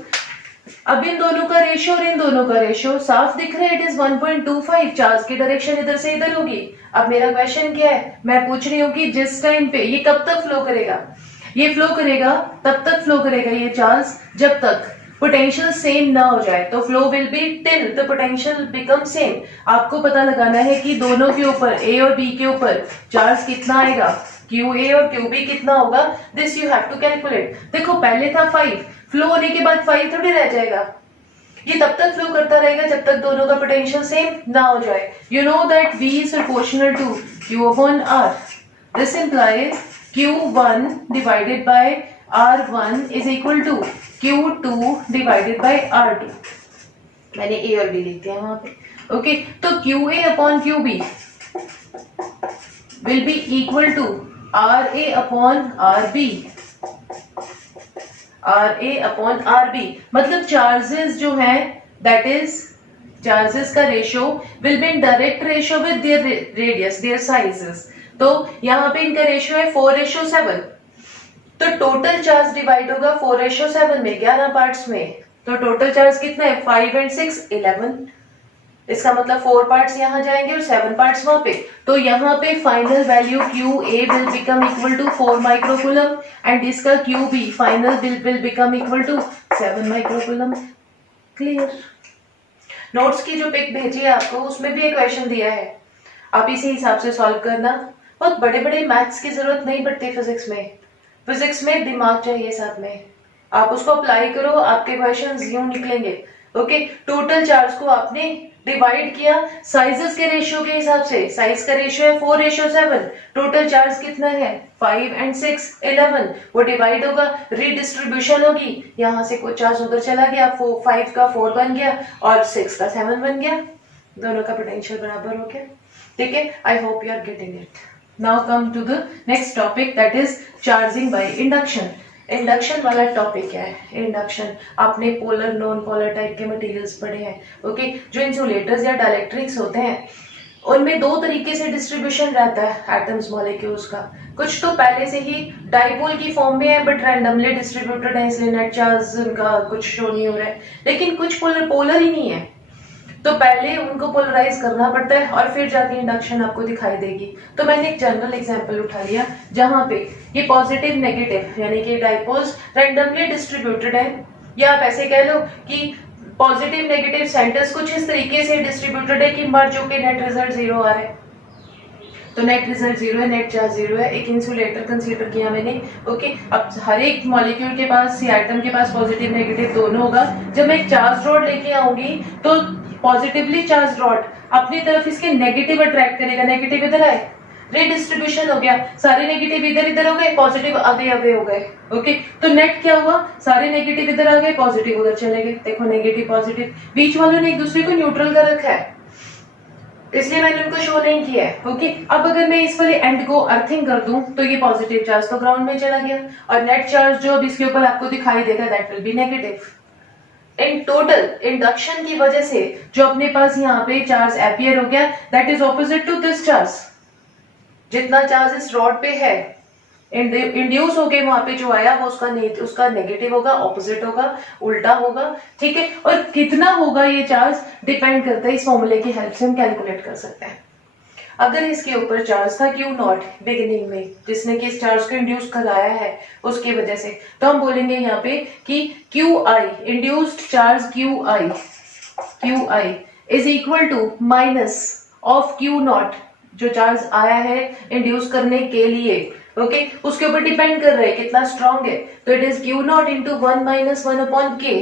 अब इन दोनों का रेशियो और इन दोनों का रेशियो साफ दिख रहा है, इट इज 1.25। चार्ज की डायरेक्शन इधर से इधर होगी। अब मेरा क्वेश्चन क्या है? मैं पूछ रही हूँ कि जिस टाइम पे ये कब तक फ्लो करेगा? ये फ्लो करेगा तब तक फ्लो करेगा ये चार्ज जब तक पोटेंशियल सेम ना हो जाए। तो flow will be till the potential become same. आपको पता लगाना है कि दोनों के ऊपर ए और बी के ऊपर चार्ज कितना आएगा, QA और QB कितना होगा, this you have to calculate. देखो पहले था 5, फ्लो होने के बाद 5 थोड़ी रह जाएगा, ये तब तक फ्लो करता रहेगा जब तक दोनों का पोटेंशियल सेम ना हो जाए। You know that V is proportional to Q upon R। This implies Q1 divided by R1 is equal to Q2 divided by R2। मैंने A और B लिख दिया वहां पे, ओके। तो QA upon QB will be equal to RA upon RB। RA upon RB मतलब charges जो है दैट इज चार्जेस का ratio will be in direct ratio with their radius, their sizes. तो यहाँ पे इनका रेशियो है 4:7। तो टोटल चार्ज डिवाइड होगा 4:7 में, 11 पार्ट्स में। तो टोटल चार्ज कितना है? 5 and 6 11। इसका मतलब 4 पार्ट्स यहाँ जाएंगे और 7 पार्ट्स वहां पे। तो यहाँ पे final value QA will become equal to 4 microcoulomb and इसका QB final will become equal to 7 microcoulomb. Clear? Notes की जो पिक भेजी है आपको उसमें भी एक क्वेश्चन दिया है, आप इसी हिसाब से सॉल्व करना। बहुत बड़े बड़े मैथ्स की जरूरत नहीं पड़ती फिजिक्स में। फिजिक्स में दिमाग चाहिए साथ में, आप उसको अप्लाई करो, आपके क्वेश्चंस यूं निकलेंगे। ओके, टोटल चार्ज को आपने डिवाइड किया साइजेस के रेशियो के हिसाब से। साइज का रेशियो है 4:7, टोटल चार्ज कितना है? 5 and 6 11। वो डिवाइड होगा, रीडिस्ट्रीब्यूशन होगी, यहाँ से कुछ चार्ज उधर चला गया, 5 का 4 बन गया और 6 का 7 बन गया, दोनों का पोटेंशियल बराबर हो गया। ठीक है, I hope you are getting it. Now come to the next topic, that is charging by induction. Induction वाला टॉपिक क्या है? इंडक्शन, आपने पोलर नॉन पोलर टाइप के मटेरियल्स पढ़े हैं। ओके, जो इंसुलेटर्स या डाइलेक्ट्रिक्स होते हैं उनमें दो तरीके से डिस्ट्रीब्यूशन रहता है एटम्स मॉलिक्यूल्स का। कुछ तो पहले से ही डाइपोल की फॉर्म में है बट रैंडमली डिस्ट्रीब्यूटेड है, इसलिए नेट चार्ज उनका कुछ शो नहीं हो रहा है। लेकिन कुछ पोलर ही नहीं है, तो पहले उनको पोलराइज करना पड़ता है और फिर जाके इंडक्शन आपको दिखाई देगी। तो मैंने एक जनरल एग्जांपल उठा लिया जहां पे ये पॉजिटिव नेगेटिव यानी कि डाइपोल्स रैंडमली डिस्ट्रीब्यूटेड है, या आप ऐसे कह लो कि पॉजिटिव नेगेटिव सेंटर्स कुछ इस तरीके से डिस्ट्रीब्यूटेड है कि मर्ज होके नेट रिजल्ट 0 आ रहा है। तो नेट रिजल्ट 0 है, नेट चार्ज 0 है। एक इंसुलेटर कंसीडर किया मैंने। ओके, अब हर एक मॉलिक्यूल के पास या एटम के पास पॉजिटिव नेगेटिव दोनों होगा। जब मैं एक चार्ज रॉड लेके आऊंगी तो पॉजिटिवली चार्ज रॉड अपनी तरफ इसके नेगेटिव अट्रैक्ट करेगा, नेगेटिव इधर आए, रीडिस्ट्रीब्यूशन हो गया, सारे नेगेटिव इधर हो गए, पॉजिटिव अवे हो गए। ओके, तो नेट क्या हुआ, सारे नेगेटिव इधर आ गए, पॉजिटिव उधर चले गए। देखो नेगेटिव पॉजिटिव बीच वालों ने एक दूसरे को न्यूट्रल कर रखा है, इसलिए मैंने उनको शो नहीं किया है। ओके, अब अगर मैं इस वाले एंड को अर्थिंग कर दूं तो ये पॉजिटिव चार्ज तो ग्राउंड में चला गया और नेट चार्ज जो अब इसके ऊपर आपको दिखाई देगा that will B negative. In total induction की वजह से जो अपने पास यहाँ पे चार्ज अपियर हो गया that is opposite to this charge. जितना चार्ज इस रॉड पे है इंड्यूस हो गए, वहां पे जो आया वो उसका नेगेटिव होगा, ऑपोजिट होगा, उल्टा होगा। ठीक है, और कितना होगा ये चार्ज डिपेंड करता है, इस फॉर्मूले की हेल्प से हम कैलकुलेट कर सकते हैं। अगर इसके ऊपर चार्ज था क्यू नॉट बिगिनिंग में, जिसने कि इस चार्ज को इंड्यूस कराया है उसकी वजह से, तो हम बोलेंगे यहाँ पे कि Q I induced charge Q I is equal to minus of Q naught, जो चार्ज आया है इंड्यूस करने के लिए। ओके, उसके ऊपर डिपेंड कर रहा है कितना स्ट्रॉन्ग है, तो it is Q not into 1 minus 1 upon के।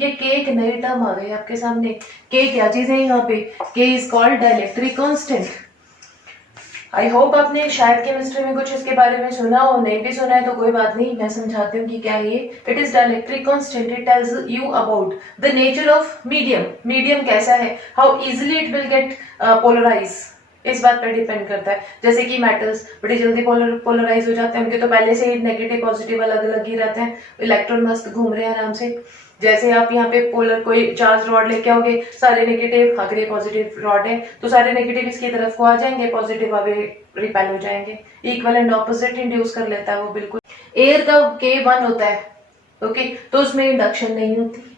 ये के एक नई टर्म आ गई आपके सामने। के क्या चीज है यहाँ पे? के is called dielectric constant. I hope आपने शायद केमिस्ट्री में कुछ इसके बारे में सुना हो, नहीं भी सुना है तो कोई बात नहीं, मैं समझाती हूँ कि क्या है ये। It is dielectric constant, it tells you about the nature of medium, medium कैसा है, how easily it will get polarize, इस बात पर डिपेंड करता है। जैसे कि मेटल्स बड़ी जल्दी पोलराइज हो जाते हैं, उनके तो पहले से ही नेगेटिव पॉजिटिव अलग अलग ही रहते हैं, इलेक्ट्रॉन मस्त घूम रहे हैं आराम से। जैसे आप यहाँ पे पोलर कोई चार्ज रॉड लेके आओगे, सारे नेगेटिव, अगर ये पॉजिटिव रॉड है तो सारे नेगेटिव इसकी तरफ को आ जाएंगे, पॉजिटिव अवे रिपेल हो जाएंगे, इक्वल एंड ऑपोजिट इंड्यूस कर लेता है वो बिल्कुल। एयर का K1 होता है, ओके, तो उसमें इंडक्शन नहीं होती।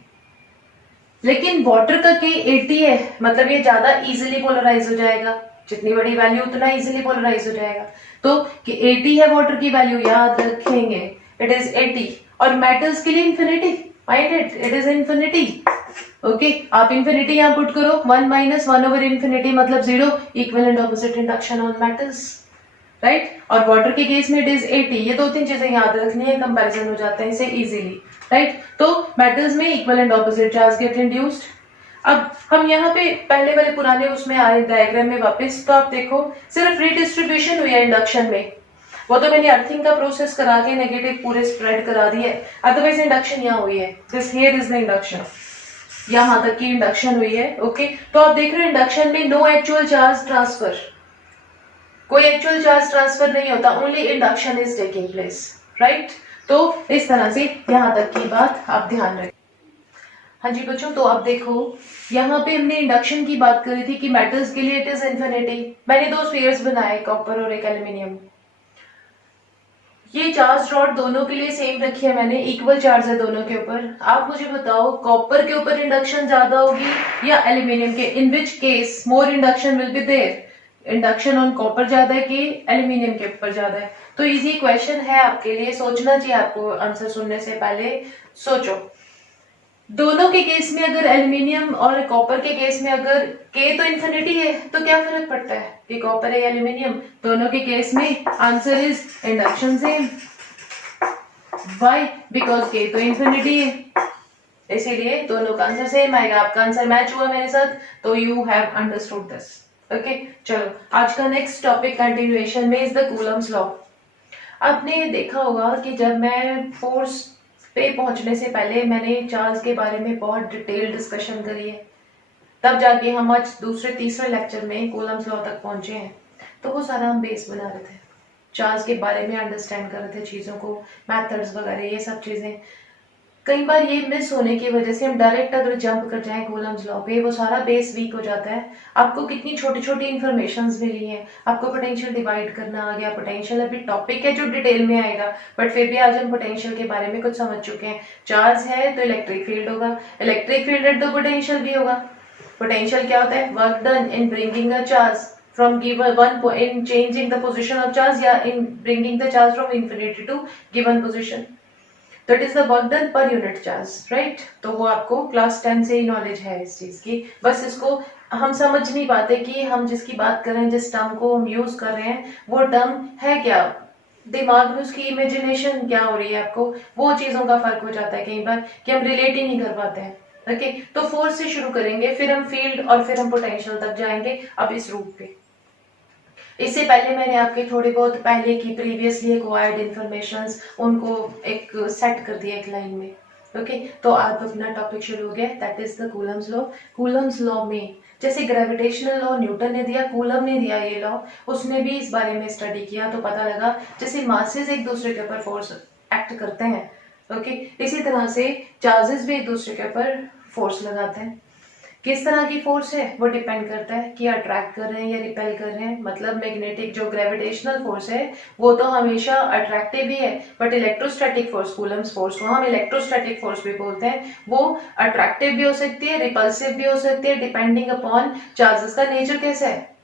लेकिन वाटर का K80 है, मतलब ये ज्यादा इजिली पोलराइज हो जाएगा, जितनी बड़ी वैल्यू उतना इजिली पोलराइज हो जाएगा। तो कि 80 है वाटर की वैल्यू, याद रखेंगे इट इज 80। और मेटल्स के लिए infinity, mind it is infinity. Okay, आप इंफिनिटी यहाँ पुट करो, 1 माइनस 1 ओवर इंफिनिटी मतलब 0, equal and opposite induction on metals, right. और वाटर के केस में इट इज 80। ये दो तीन चीजें याद रखनी है, कंपैरिजन हो जाता है इसे इजीली, राइट। तो मेटल्स में equal and opposite charge get induced. अब हम यहाँ पे पहले वाले पुराने उसमें आए डायग्राम में वापस, तो आप देखो सिर्फ रीडिस्ट्रीब्यूशन हुई है इंडक्शन में, वो तो मैंने अर्थिंग का प्रोसेस करा के नेगेटिव पूरे स्प्रेड करा दिए, अदरवाइज इंडक्शन यहाँ हुई है। This here is the induction, यहाँ तक की इंडक्शन हुई है। ओके, तो आप देख रहे हो इंडक्शन में नो एक्चुअल चार्ज ट्रांसफर, कोई एक्चुअल चार्ज ट्रांसफर नहीं होता, only induction is taking place, right. तो इस तरह से यहाँ तक की बात आप ध्यान रखें। हाँ जी बच्चों, तो अब देखो यहाँ पे हमने इंडक्शन की बात करी थी कि मेटल्स के लिए इट इज इन्फिनिटी। मैंने दो स्फीयर्स बनाए, कॉपर और एक एल्यूमिनियम। ये चार्ज रॉड दोनों के लिए सेम रखी है मैंने, इक्वल चार्ज है दोनों के ऊपर। आप मुझे बताओ कॉपर के ऊपर इंडक्शन ज्यादा होगी या एल्यूमिनियम के? In which case more induction will be there? Induction on copper ज्यादा है कि एल्यूमिनियम के ऊपर ज्यादा है? तो इजी क्वेश्चन है आपके लिए, सोचना चाहिए आपको आंसर सुनने से पहले, सोचो। दोनों के केस में अगर एल्यूमिनियम और कॉपर के केस में अगर के तो इन्फिनिटी है तो क्या फर्क पड़ता है कि कॉपर है या एल्यूमिनियम? दोनों के केस में answer is induction same. Why? Because के तो इन्फिनिटी है, इसीलिए दोनों का आंसर सेम आएगा। आपका आंसर मैच हुआ मेरे साथ, तो you have understood this. Okay, चलो आज का नेक्स्ट टॉपिक कंटिन्यूएशन में इज द कूलम्स लॉ। आपने देखा होगा कि जब मैं फोर्स पे पहुंचने से पहले मैंने चार्ज के बारे में बहुत डिटेल डिस्कशन करी है, तब जाके हम आज दूसरे तीसरे लेक्चर में कूलम्स लॉ तक पहुंचे हैं। तो वो सारा हम बेस बना रहे थे। चार्ज के बारे में अंडरस्टैंड कर रहे थे चीज़ों को, मैथड्स वगैरह ये सब चीज़ें। कई बार ये मिस होने की वजह से हम डायरेक्ट अगर जंप कर जाएं कूलम्स लॉ पे, वो सारा बेस वीक हो जाता है। आपको कितनी छोटी छोटी इन्फॉर्मेशंस मिली है, आपको पोटेंशियल डिवाइड करना आ गया। पोटेंशियल अभी टॉपिक है जो डिटेल में आएगा, बट फिर भी आज हम पोटेंशियल के बारे में कुछ समझ चुके हैं। चार्ज है तो इलेक्ट्रिक फील्ड होगा, इलेक्ट्रिक फील्ड है तो पोटेंशियल भी होगा। पोटेंशियल क्या होता है? Work done in bringing a charge from given one point, in changing the position of charge या in bringing the charge from infinity to given position. That is the work done per unit charge, right? तो वो आपको class 10 से ही knowledge है इस चीज की। बस इसको हम समझ नहीं पाते कि हम जिसकी बात कर रहे हैं, जिस टर्म को हम यूज कर रहे हैं, वो टर्म है क्या, दिमाग में उसकी इमेजिनेशन क्या हो रही है आपको, वो चीजों का फर्क हो जाता है कई बार कि हम रिलेट ही नहीं कर पाते हैं। ओके, तो फोर्स से शुरू करेंगे, फिर हम फील्ड और फिर हम पोटेंशियल तक जाएंगे अब इस रूट पे। इससे पहले मैंने आपके थोड़े बहुत पहले की प्रीवियसली एक्वायर्ड इन्फॉर्मेशंस उनको एक सेट कर दिया एक लाइन में। ओके, तो आप अपना टॉपिक शुरू हो गया, that is the Coulomb's law. Coulomb's law में जैसे ग्रेविटेशनल लॉ न्यूटन ने दिया, कूलम ने दिया ये लॉ, उसने भी इस बारे में स्टडी किया तो पता लगा जैसे मासेस एक दूसरे के ऊपर फोर्स एक्ट करते हैं, ओके, इसी तरह से चार्जेस भी एक दूसरे के ऊपर फोर्स लगाते हैं। किस तरह की फोर्स है वो डिपेंड करता है कि अट्रैक्ट कर रहे हैं या रिपेल कर रहे हैं। मतलब मैग्नेटिक जो ग्रेविटेशनल फोर्स है वो तो हमेशा अट्रैक्टिव ही है, but electrostatic force, Coulomb's force को हम इलेक्ट्रोस्टैटिक फोर्स भी बोलते हैं, वो अट्रैक्टिव भी हो सकती है, रिपल्सिव भी हो सकती है, डिपेंडिंग अपॉन चार्जेस का नेचर कैसा है।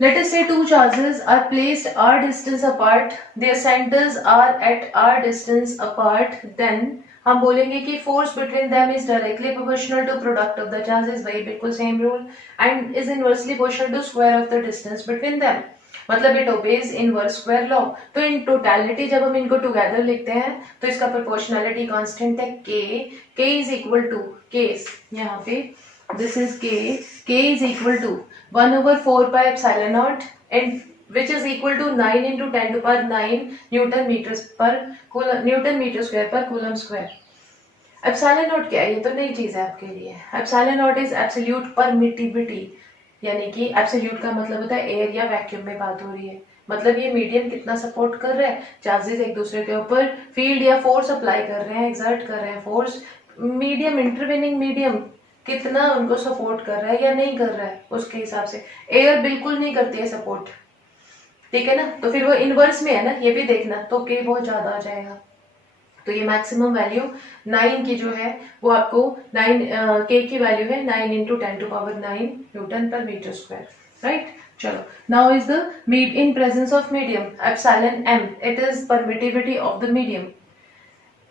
Let us say two charges are placed r distance apart, their centers are at r distance apart, then हम बोलेंगे कि force between them is directly proportional to product of the charges, वही बिल्कुल same rule, and is inversely proportional to square of the distance between them, मतलब it obeys inverse square law। तो in totality जब हम इनको together लिखते हैं तो इसका proportionality constant है k is equal to k, यहाँ पे this is k is equal to 1 over 4 pi epsilon naught, and which is equal to 9 into 10 to power 9 Newton meter square per coulomb square। Epsilon not क्या है? ये तो नई चीज है आपके लिए। Epsilon not is absolute permittivity, यानी कि एब्सोल्यूट का मतलब होता है एयर या वैक्यूम में बात हो रही है, मतलब ये मीडियम कितना सपोर्ट कर रहा है, चार्जेस एक दूसरे के ऊपर फील्ड या फोर्स अप्लाई कर रहे हैं, एक्सर्ट कर रहे हैं फोर्स, मीडियम इंटरवेनिंग मीडियम कितना उनको सपोर्ट कर रहा है या नहीं कर रहा है, उसके हिसाब से। एयर बिल्कुल नहीं करती है सपोर्ट, ठीक है ना, तो फिर वो इनवर्स में है ना, ये भी देखना, तो के बहुत ज्यादा आ जाएगा। तो ये मैक्सिमम वैल्यू 9 की जो है वो आपको 9 के की वैल्यू है 9 into 10 to power 9 newton per metre square, right. चलो, now is the in presence of medium epsilon m, it is permittivity of the medium.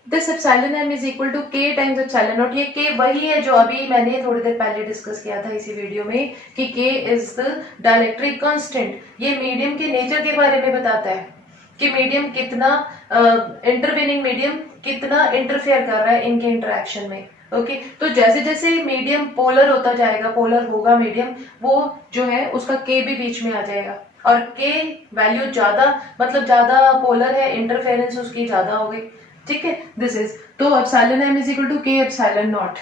This epsilon m is equal to k times epsilon naught. ये k वही है जो अभी मैंने थोड़ी देर पहले discuss किया था इसी वीडियो में कि k is the dielectric constant. ये मीडियम के नेचर के बारे में बताता है कि मीडियम कितना इंटरवेनिंग मीडियम कितना इंटरफेयर कर रहा है इनके इंटरेक्शन में। ओके, तो जैसे जैसे मीडियम पोलर होता जाएगा, पोलर होगा मीडियम, वो जो है उसका के भी बीच में आ जाएगा, और के वैल्यू ज्यादा मतलब ज्यादा पोलर है, इंटरफेरेंस उसकी ज्यादा हो गई, ठीक है। दिस इज तो epsilon m is equal to K epsilon naught.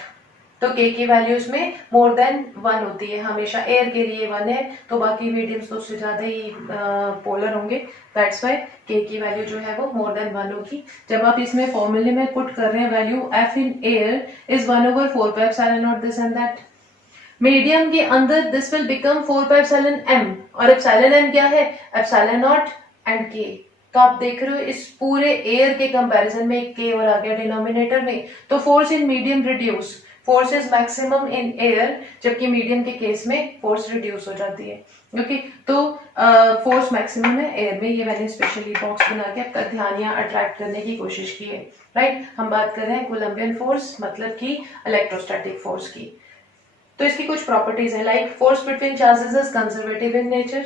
तो k की वैल्यू इसमें मोर देन 1 होती है हमेशा, एयर के लिए 1 है, तो बाकी मीडियम्स तो उससे ज्यादा ही पोलर होंगे, दैट्स व्हाई k की वैल्यू जो है वो मोर देन 1 होगी। जब आप इसमें फॉर्मूले में पुट कर रहे हैं value f in air is 1 over 4 pi epsilon not this and that, medium के अंदर this will become 4 pi epsilon m, और एप्सिलॉन m क्या है? Epsilon not and k। तो आप देख रहे हो इस पूरे एयर के कंपैरिजन में एक k और आ गया डिनोमिनेटर में, तो force in medium reduce, force is maximum in air, जबकि मीडियम के केस में फोर्स रिड्यूस हो जाती है। ओके, तो फोर्स मैक्सिमम है एयर में, ये मैंने स्पेशली बॉक्स बना के आपका ध्यान यहाँ अट्रैक्ट करने की कोशिश की है, राइट। हम बात कर रहे हैं कोलम्बियन फोर्स, मतलब कि इलेक्ट्रोस्टैटिक फोर्स की। तो इसकी कुछ प्रॉपर्टीज है, like force between charges is conservative in nature.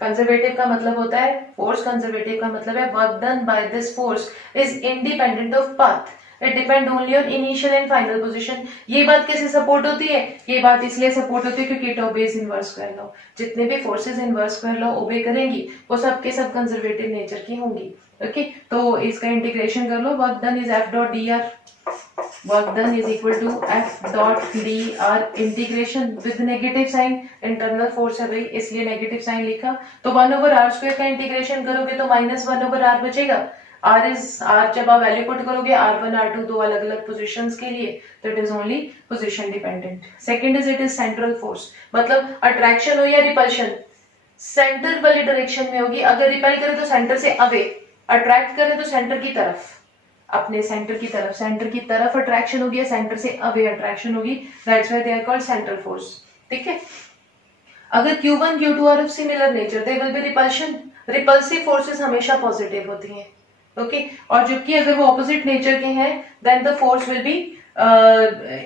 Conservative का मतलब होता है फोर्स, कंजर्वेटिव का मतलब है work done by this force is independent of path, it depend only on initial and final position. ये बात कैसे सपोर्ट होती है? ये बात इसलिए सपोर्ट होती है क्योंकि it obeys inverse square law. जितने भी फोर्सेस इनवर्स स्क्वायर लॉ ओबे करेंगी वो सब के सब कंजर्वेटिव नेचर की होंगी। ओके, तो इसका इंटीग्रेशन कर लो, work done is F dot D R, work done is equal to F dot D R integration with negative sign, internal force है भाई इसलिए नेगेटिव साइन लिखा, तो 1/r² का इंटीग्रेशन करोगे तो -1/r बचेगा। आर जब आप वैल्यू पुट करोगे r1 r2 दो अलग अलग पोजिशन के लिए, तो it is only position dependent. Second is it is central force, मतलब अट्रैक्शन हो या रिपल्शन सेंटर वाली डायरेक्शन में होगी। अगर रिपेल करें तो सेंटर से अवे, अट्रैक्ट करें तो सेंटर की तरफ, अपने सेंटर की तरफ अट्रैक्शन होगी या सेंटर से अवे अट्रैक्शन होगी, that's why they are called central force. ठीक है, अगर Q1 Q2 are of similar nature they will be repulsion, repulsive forces हमेशा पॉजिटिव होती हैं। ओके, और जबकि अगर वो ऑपोजिट नेचर के हैं then the force will be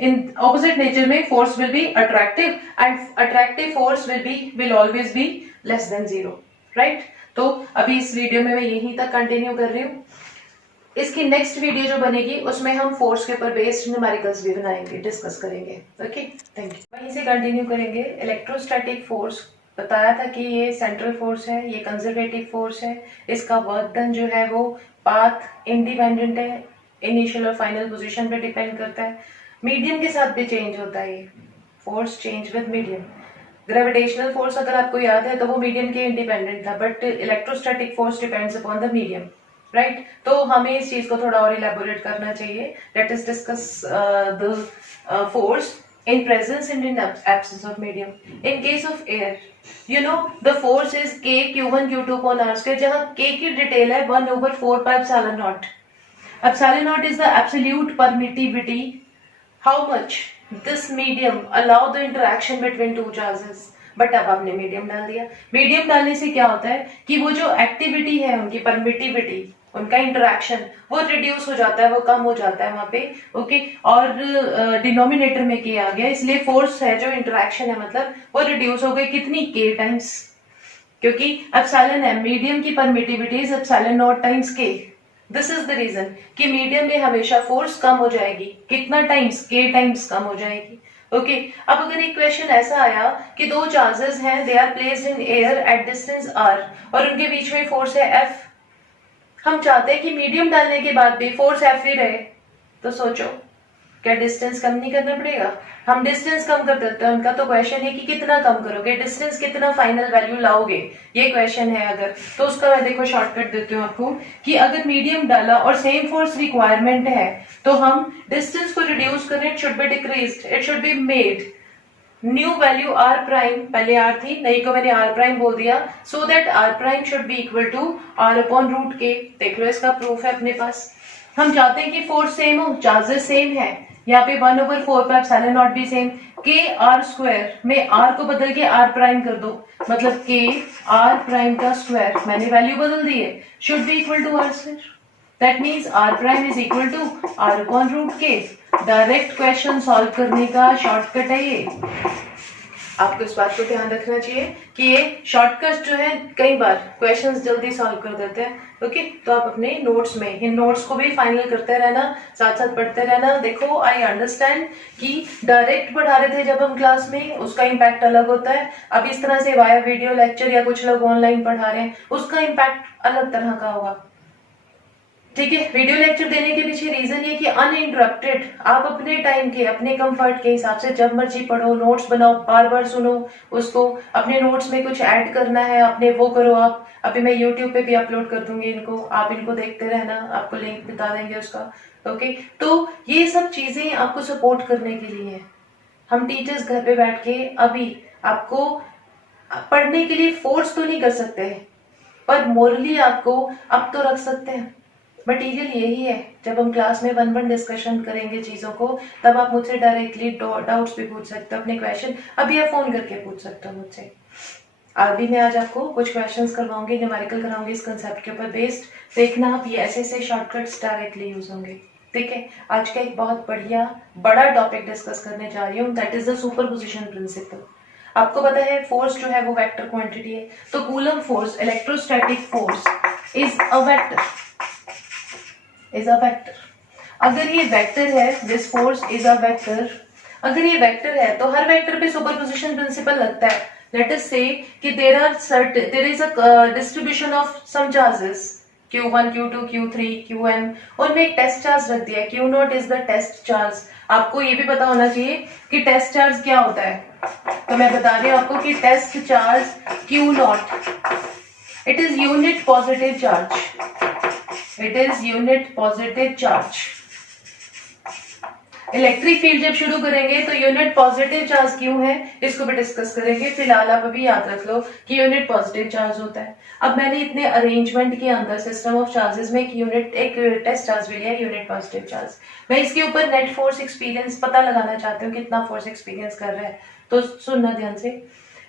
in opposite nature में force will be attractive and attractive force will always be less than 0, right. तो अभी इस वीडियो में मैं यहीं तक कंटिन्यू कर रही हूँ। इसकी नेक्स्ट वीडियो जो बनेगी उसमें हम फोर्स के ऊपर बेस्ड न्यूमेरिकल्स भी बनाएंगे, डिस्कस करेंगे। Okay, thank you. वहीं से कंटिन्यू करेंगे। इलेक्ट्रोस्टैटिक फोर्स बताया था कि ये सेंट्रल फोर्स है, ये कंजर्वेटिव फोर्स है, इसका वर्क डन जो है वो पाथ इंडिपेंडेंट है, इनिशियल और फाइनल पोजीशन पे डिपेंड करता है। मीडियम के साथ भी चेंज होता है, ये force change with medium. Gravitational force अगर आपको याद है तो वो मीडियम के इंडिपेंडेंट था, but electrostatic force depends upon the medium, right. तो हमें इस चीज को थोड़ा और इलेबोरेट करना चाहिए। Let us discuss the force in presence and in absence of medium. In case of air, you know the force is k q1 q2 upon r², जहाँ k की डिटेल है 1/4 pi epsilon naught. Epsilon naught is the absolute permittivity. How much this medium allow the interaction between two charges. But अब आपने medium डाल दिया। Medium डालने से क्या होता है कि वो जो एक्टिविटी है उनकी परमिटिविटी, उनका इंटरेक्शन वो रिड्यूस हो जाता है, वो कम हो जाता है वहां पे। ओके, और डिनोमिनेटर में के आ गया, इसलिए फोर्स है जो इंटरेक्शन है मतलब वो रिड्यूस हो गई कितनी, के टाइम्स, क्योंकि एप्सिलॉन है, मीडियम की permittivity is epsilon not times के। दिस इज द रीजन कि मीडियम में हमेशा फोर्स कम हो जाएगी, कितना टाइम्स, के टाइम्स कम हो जाएगी। ओके, अब अगर एक क्वेश्चन ऐसा आया कि दो चार्जेस हैं, they are placed in air at distance r और उनके बीच में फोर्स है F, हम चाहते हैं कि मीडियम डालने के बाद भी फोर्स F ही रहे, तो सोचो क्या डिस्टेंस कम नहीं करना पड़ेगा? हम डिस्टेंस कम कर देते हैं उनका, तो क्वेश्चन है कि कितना कम करोगे, डिस्टेंस कितना फाइनल वैल्यू लाओगे, ये क्वेश्चन है। अगर तो उसका मैं देखो शॉर्टकट देती हूँ आपको कि अगर मीडियम डाला और सेम फोर्स रिक्वायरमेंट है तो हम डिस्टेंस को रिड्यूस करें, it should be decreased, it should be made new value r prime, पहले r थी, नहीं को मैंने r प्राइम बोल दिया, so that r prime should be equal to r upon root K. देख लो इसका प्रूफ है अपने पास। हम चाहते हैं कि फोर्स सेम हो, चार्जेस सेम है, यहाँ पे 1/4 पे एप्सिलॉन नॉट भी सेम, के आर स्क्वायर में r को बदल के r प्राइम कर दो, मतलब के r प्राइम का स्क्वायर, मैंने वैल्यू बदल दी है, should be equal to r square. That means r prime is equal to r upon root K. Direct question solve करने का शॉर्टकट है ये, आपको इस बात को ध्यान रखना चाहिए कि ये शॉर्टकट जो है कई बार क्वेश्चंस जल्दी सॉल्व कर देते हैं। ओके, तो आप अपने नोट्स में इन नोट्स को भी फाइनल करते रहना, साथ साथ पढ़ते रहना। देखो, आई अंडरस्टैंड कि डायरेक्ट पढ़ा रहे थे जब हम क्लास में, उसका इम्पैक्ट अलग होता है। अब इस तरह से वाया वीडियो लेक्चर या कुछ लोग ऑनलाइन पढ़ा रहे हैं, उसका इम्पैक्ट अलग तरह का होगा। ठीक है, वीडियो लेक्चर देने के पीछे रीजन ये कि अनइंटरप्टेड आप अपने टाइम के, अपने कंफर्ट के हिसाब से जब मर्जी पढ़ो, नोट्स बनाओ, बार बार सुनो उसको, अपने नोट्स में कुछ ऐड करना है अपने वो करो आप। अभी मैं यूट्यूब पे भी अपलोड कर दूंगी इनको, आप इनको देखते रहना, आपको लिंक बता देंगे उसका। ओके, तो ये सब चीजें आपको सपोर्ट करने के लिए है। हम टीचर्स घर पे बैठ के अभी आपको पढ़ने के लिए फोर्स तो नहीं कर सकते, पर मोरली आपको अब तो रख सकते हैं। मटीरियल यही है, जब हम क्लास में वन डिस्कशन करेंगे चीजों को, तब आप मुझसे डायरेक्टली डाउट्स भी पूछ सकते हो, अपने क्वेश्चन अभी आप फोन करके पूछ सकते हो मुझसे। अभी मैं आज आपको कुछ क्वेश्चंस करवाऊंगी, न्यूमेरिकल कराऊंगी इस कंसेप्ट के ऊपर बेस्ड, देखना आप ये ऐसे शॉर्टकट्स डायरेक्टली यूज होंगे। ठीक है, आज का एक बहुत बढ़िया बड़ा टॉपिक डिस्कस करने जा रही हूँ, that is the superposition principle. आपको पता है फोर्स जो है वो वेक्टर क्वांटिटी है, तो coulomb force, electrostatic force is a vector, is a vector. अगर ये वेक्टर है, this force is a vector, अगर ये वेक्टर है तो हर वेक्टर पे सुपरपोजिशन प्रिंसिपल लगता है। लेट अस से कि there is a distribution of some charges Q1, Q2, Q3, QM, उनमें एक टेस्ट चार्ज रख दिया है। Q0 is the test charge. आपको ये भी पता होना चाहिए कि टेस्ट चार्ज क्या होता है। तो मैं बता रही हूँ आपको कि test charge Q0, it is unit positive charge, it is unit positive charge. Electric field जब शुरू करेंगे तो यूनिट पॉजिटिव चार्ज क्यों है, इसको भी डिस्कस करेंगे। फिलहाल आप अभी याद रख लो कि यूनिट पॉजिटिव चार्ज होता है। अब मैंने इतने अरेंजमेंट के अंदर सिस्टम ऑफ चार्जेस में एक टेस्ट चार्ज भी लिया, यूनिट पॉजिटिव चार्ज। मैं इसके ऊपर नेट फोर्स एक्सपीरियंस पता लगाना चाहती हूँ, कितना फोर्स एक्सपीरियंस कर रहा है। तो सुनना ध्यान से,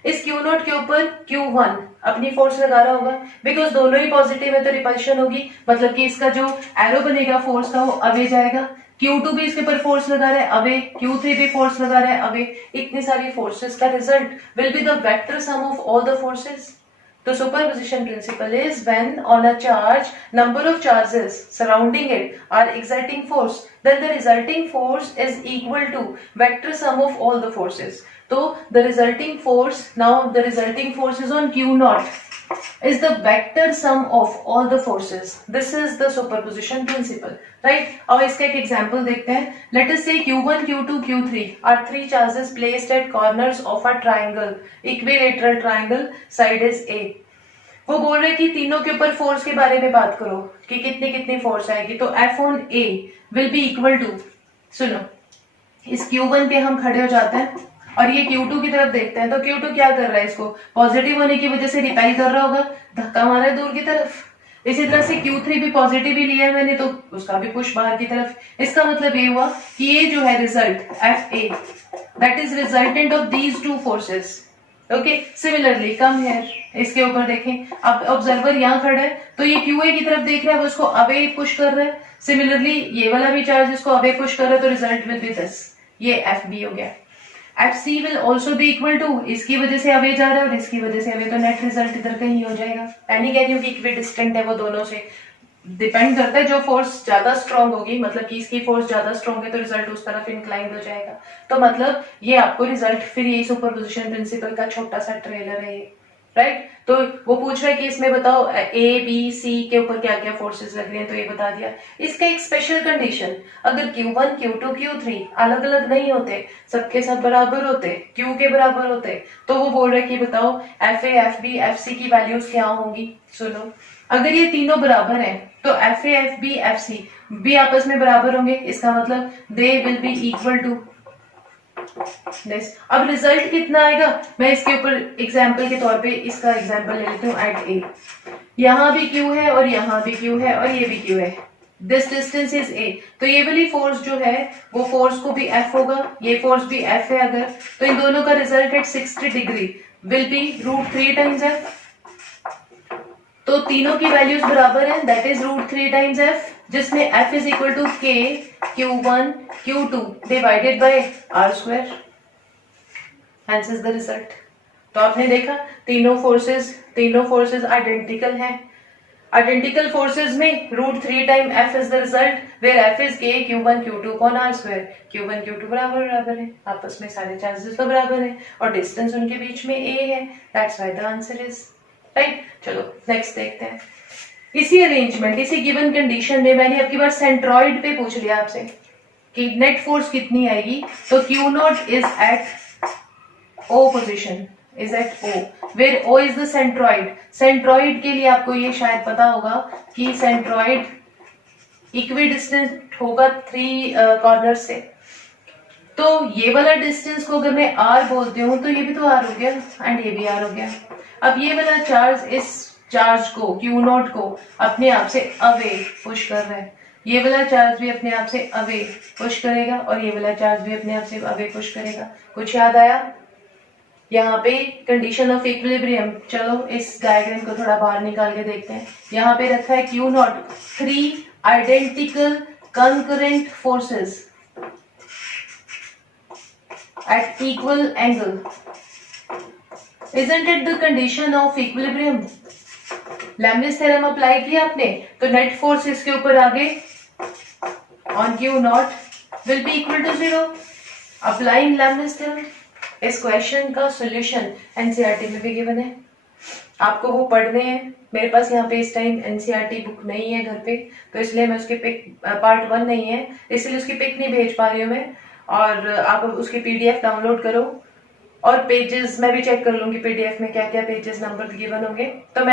इस Q0 के ऊपर Q1 अपनी फोर्स लगा रहा होगा, बिकॉज दोनों ही पॉजिटिव है तो रिपल्शन होगी, मतलब कि इसका जो एरो बनेगा फोर्स का वो अवे जाएगा। Q2 भी इसके ऊपर फोर्स लगा रहा है अवे, Q3 भी फोर्स लगा रहा है अवे। इतनी सारी फोर्सेस का result will be the vector sum of all the forces. The superposition principle is when on a charge number of charges surrounding it are exerting force, then the resulting force is equal to vector sum of all the forces. So the resulting force, now the resulting force is on Q0 is the vector sum of all the forces. This is the superposition principle, right? अब इसका एक example देखते हैं. Let us say Q1, Q2, Q3 are three charges placed at corners of a triangle, equilateral triangle, side is A. वो बोल रहे कि तीनों के ऊपर फोर्स के बारे में बात करो कि कितनी कितनी फोर्स आएगी। तो F on A will be equal to, सुनो, इस Q1 पे हम खड़े हो जाते हैं और ये Q2 की तरफ देखते हैं। तो Q2 क्या कर रहा है, इसको पॉजिटिव होने की वजह से रिपेल कर रहा होगा, धक्का मारा है दूर की तरफ। इसी तरह से Q3 भी पॉजिटिव ही लिया है मैंने, तो उसका भी पुश बाहर की तरफ। इसका मतलब ये हुआ कि ये जो है result FA, that is resultant of these two forces. Okay, similarly come here, इसके ऊपर देखें, अब ऑब्जर्वर यहाँ खड़ा है तो ये QA की तरफ देख रहा है, वो इसको अवे पुश कर रहा है। सिमिलरली ये वाला भी चार्ज इसको अवे पुश कर रहा है, तो रिजल्ट विल बी दिस, ये FB हो गया। FC will also be equal to, इसकी वजह से अवे जा रहा है और इसकी वजह से अवे, तो नेट रिजल्ट इधर का ही हो जाएगा। मैं नहीं कह रही हूँ कि इक्विडिस्टेंट है, वो दोनों से डिपेंड करता है। जो फोर्स ज्यादा स्ट्रांग होगी, मतलब कि इसकी फोर्स ज्यादा स्ट्रांग है तो रिजल्ट उस तरफ इंक्लाइंड हो जाएगा। तो मतलब ये आपको रिजल्ट, फिर ये सुपरपोजिशन प्रिंसिपल का छोटा सा ट्रेलर है ये, राइट। तो वो पूछ रहा है कि इसमें बताओ A, B, C के ऊपर क्या क्या फोर्सेस लग रही हैं, तो ये बता दिया। इसका एक स्पेशल कंडीशन, अगर Q1, Q2, Q3 अलग अलग नहीं होते, सबके सब बराबर होते, Q के बराबर होते, तो वो बोल रहे कि बताओ FA, FB, FC की वैल्यूज क्या होंगी। सुनो, अगर ये तीनों बराबर हैं तो FA, FB, FC भी आपस में बराबर होंगे, इसका मतलब they will be equal to this. अब रिजल्ट कितना आएगा, मैं इसके ऊपर एग्जांपल के तौर पे इसका एग्जांपल ले लेती हूँ। एट A, यहाँ भी Q है और यहाँ भी Q है और ये भी Q है, दिस डिस्टेंस इज A। तो ये वाली फोर्स जो है वो फोर्स को भी F होगा, ये फोर्स भी F है अगर, तो इन दोनों का result at 60 degree will be √3 times F। तो तीनों की वैल्यूज बराबर है, दैट इज √3 टाइम्स F, जिसमें F is equal to K Q1 Q2 divided by R²। Hence is the result। तो आपने देखा तीनों फोर्सेस आइडेंटिकल हैं। आइडेंटिकल फोर्सेस में √3 time F is the result, where F is K Q1 Q2 upon R²। Q1 Q2 बराबर है, आपस में सारे चार्जेस तो बराबर है और डिस्टेंस उनके बीच में A है, that's why the answer is right. चलो नेक्स्ट देखते हैं। इसी अरेंजमेंट, इसी गिवन कंडीशन में मैंने अब की बार सेंट्रॉइड पे पूछ लिया आपसे कि नेट फोर्स कितनी आएगी। तो Q0 is at O position, is at O, where O is the centroid. Centroid के लिए आपको ये शायद पता होगा कि सेंट्रॉइड इक्विडिस्टेंट होगा 3 कॉर्नर से। तो ये वाला डिस्टेंस को अगर मैं R बोलती हूँ तो ये भी तो R हो गया एंड ये भी R हो गया। अब ये वाला चार्ज इस चार्ज को Q0 को अपने आप से अवे पुश कर रहा है, ये वाला चार्ज भी अपने आप से अवे पुश करेगा और ये वाला चार्ज भी अपने आप से अवे पुश करेगा। कुछ याद आया? यहाँ पे कंडीशन ऑफ इक्विलिब्रियम, चलो इस डायग्राम को थोड़ा बाहर निकाल के देखते हैं। यहाँ पे रखा है Q0, 3 identical concurrent forces at equal angle. Isn't it the condition of equilibrium? Lami's theorem apply किया आपने, तो नेट फोर्स इसके ऊपर आगे on Q0 will be equal to 0. Applying Lami's theorem. इस क्वेश्चन का सॉल्यूशन एनसीईआरटी में भी गिवन है। आपको वो पढ़ने हैं। मेरे पास यहाँ पे इस टाइम एनसीईआरटी बुक नहीं है घर पे, तो इसलिए मैं उसकी पिक, पार्ट 1 नहीं है इसलिए उसकी पिक नहीं भेज पा रही हूँ मैं। और आप उसकी पीडीएफ डाउनलोड करो, और पेजेस मैं भी चेक कर लूंगी पीडीएफ में क्या क्या पेजेस नंबर गिवन होंगे, तो मैं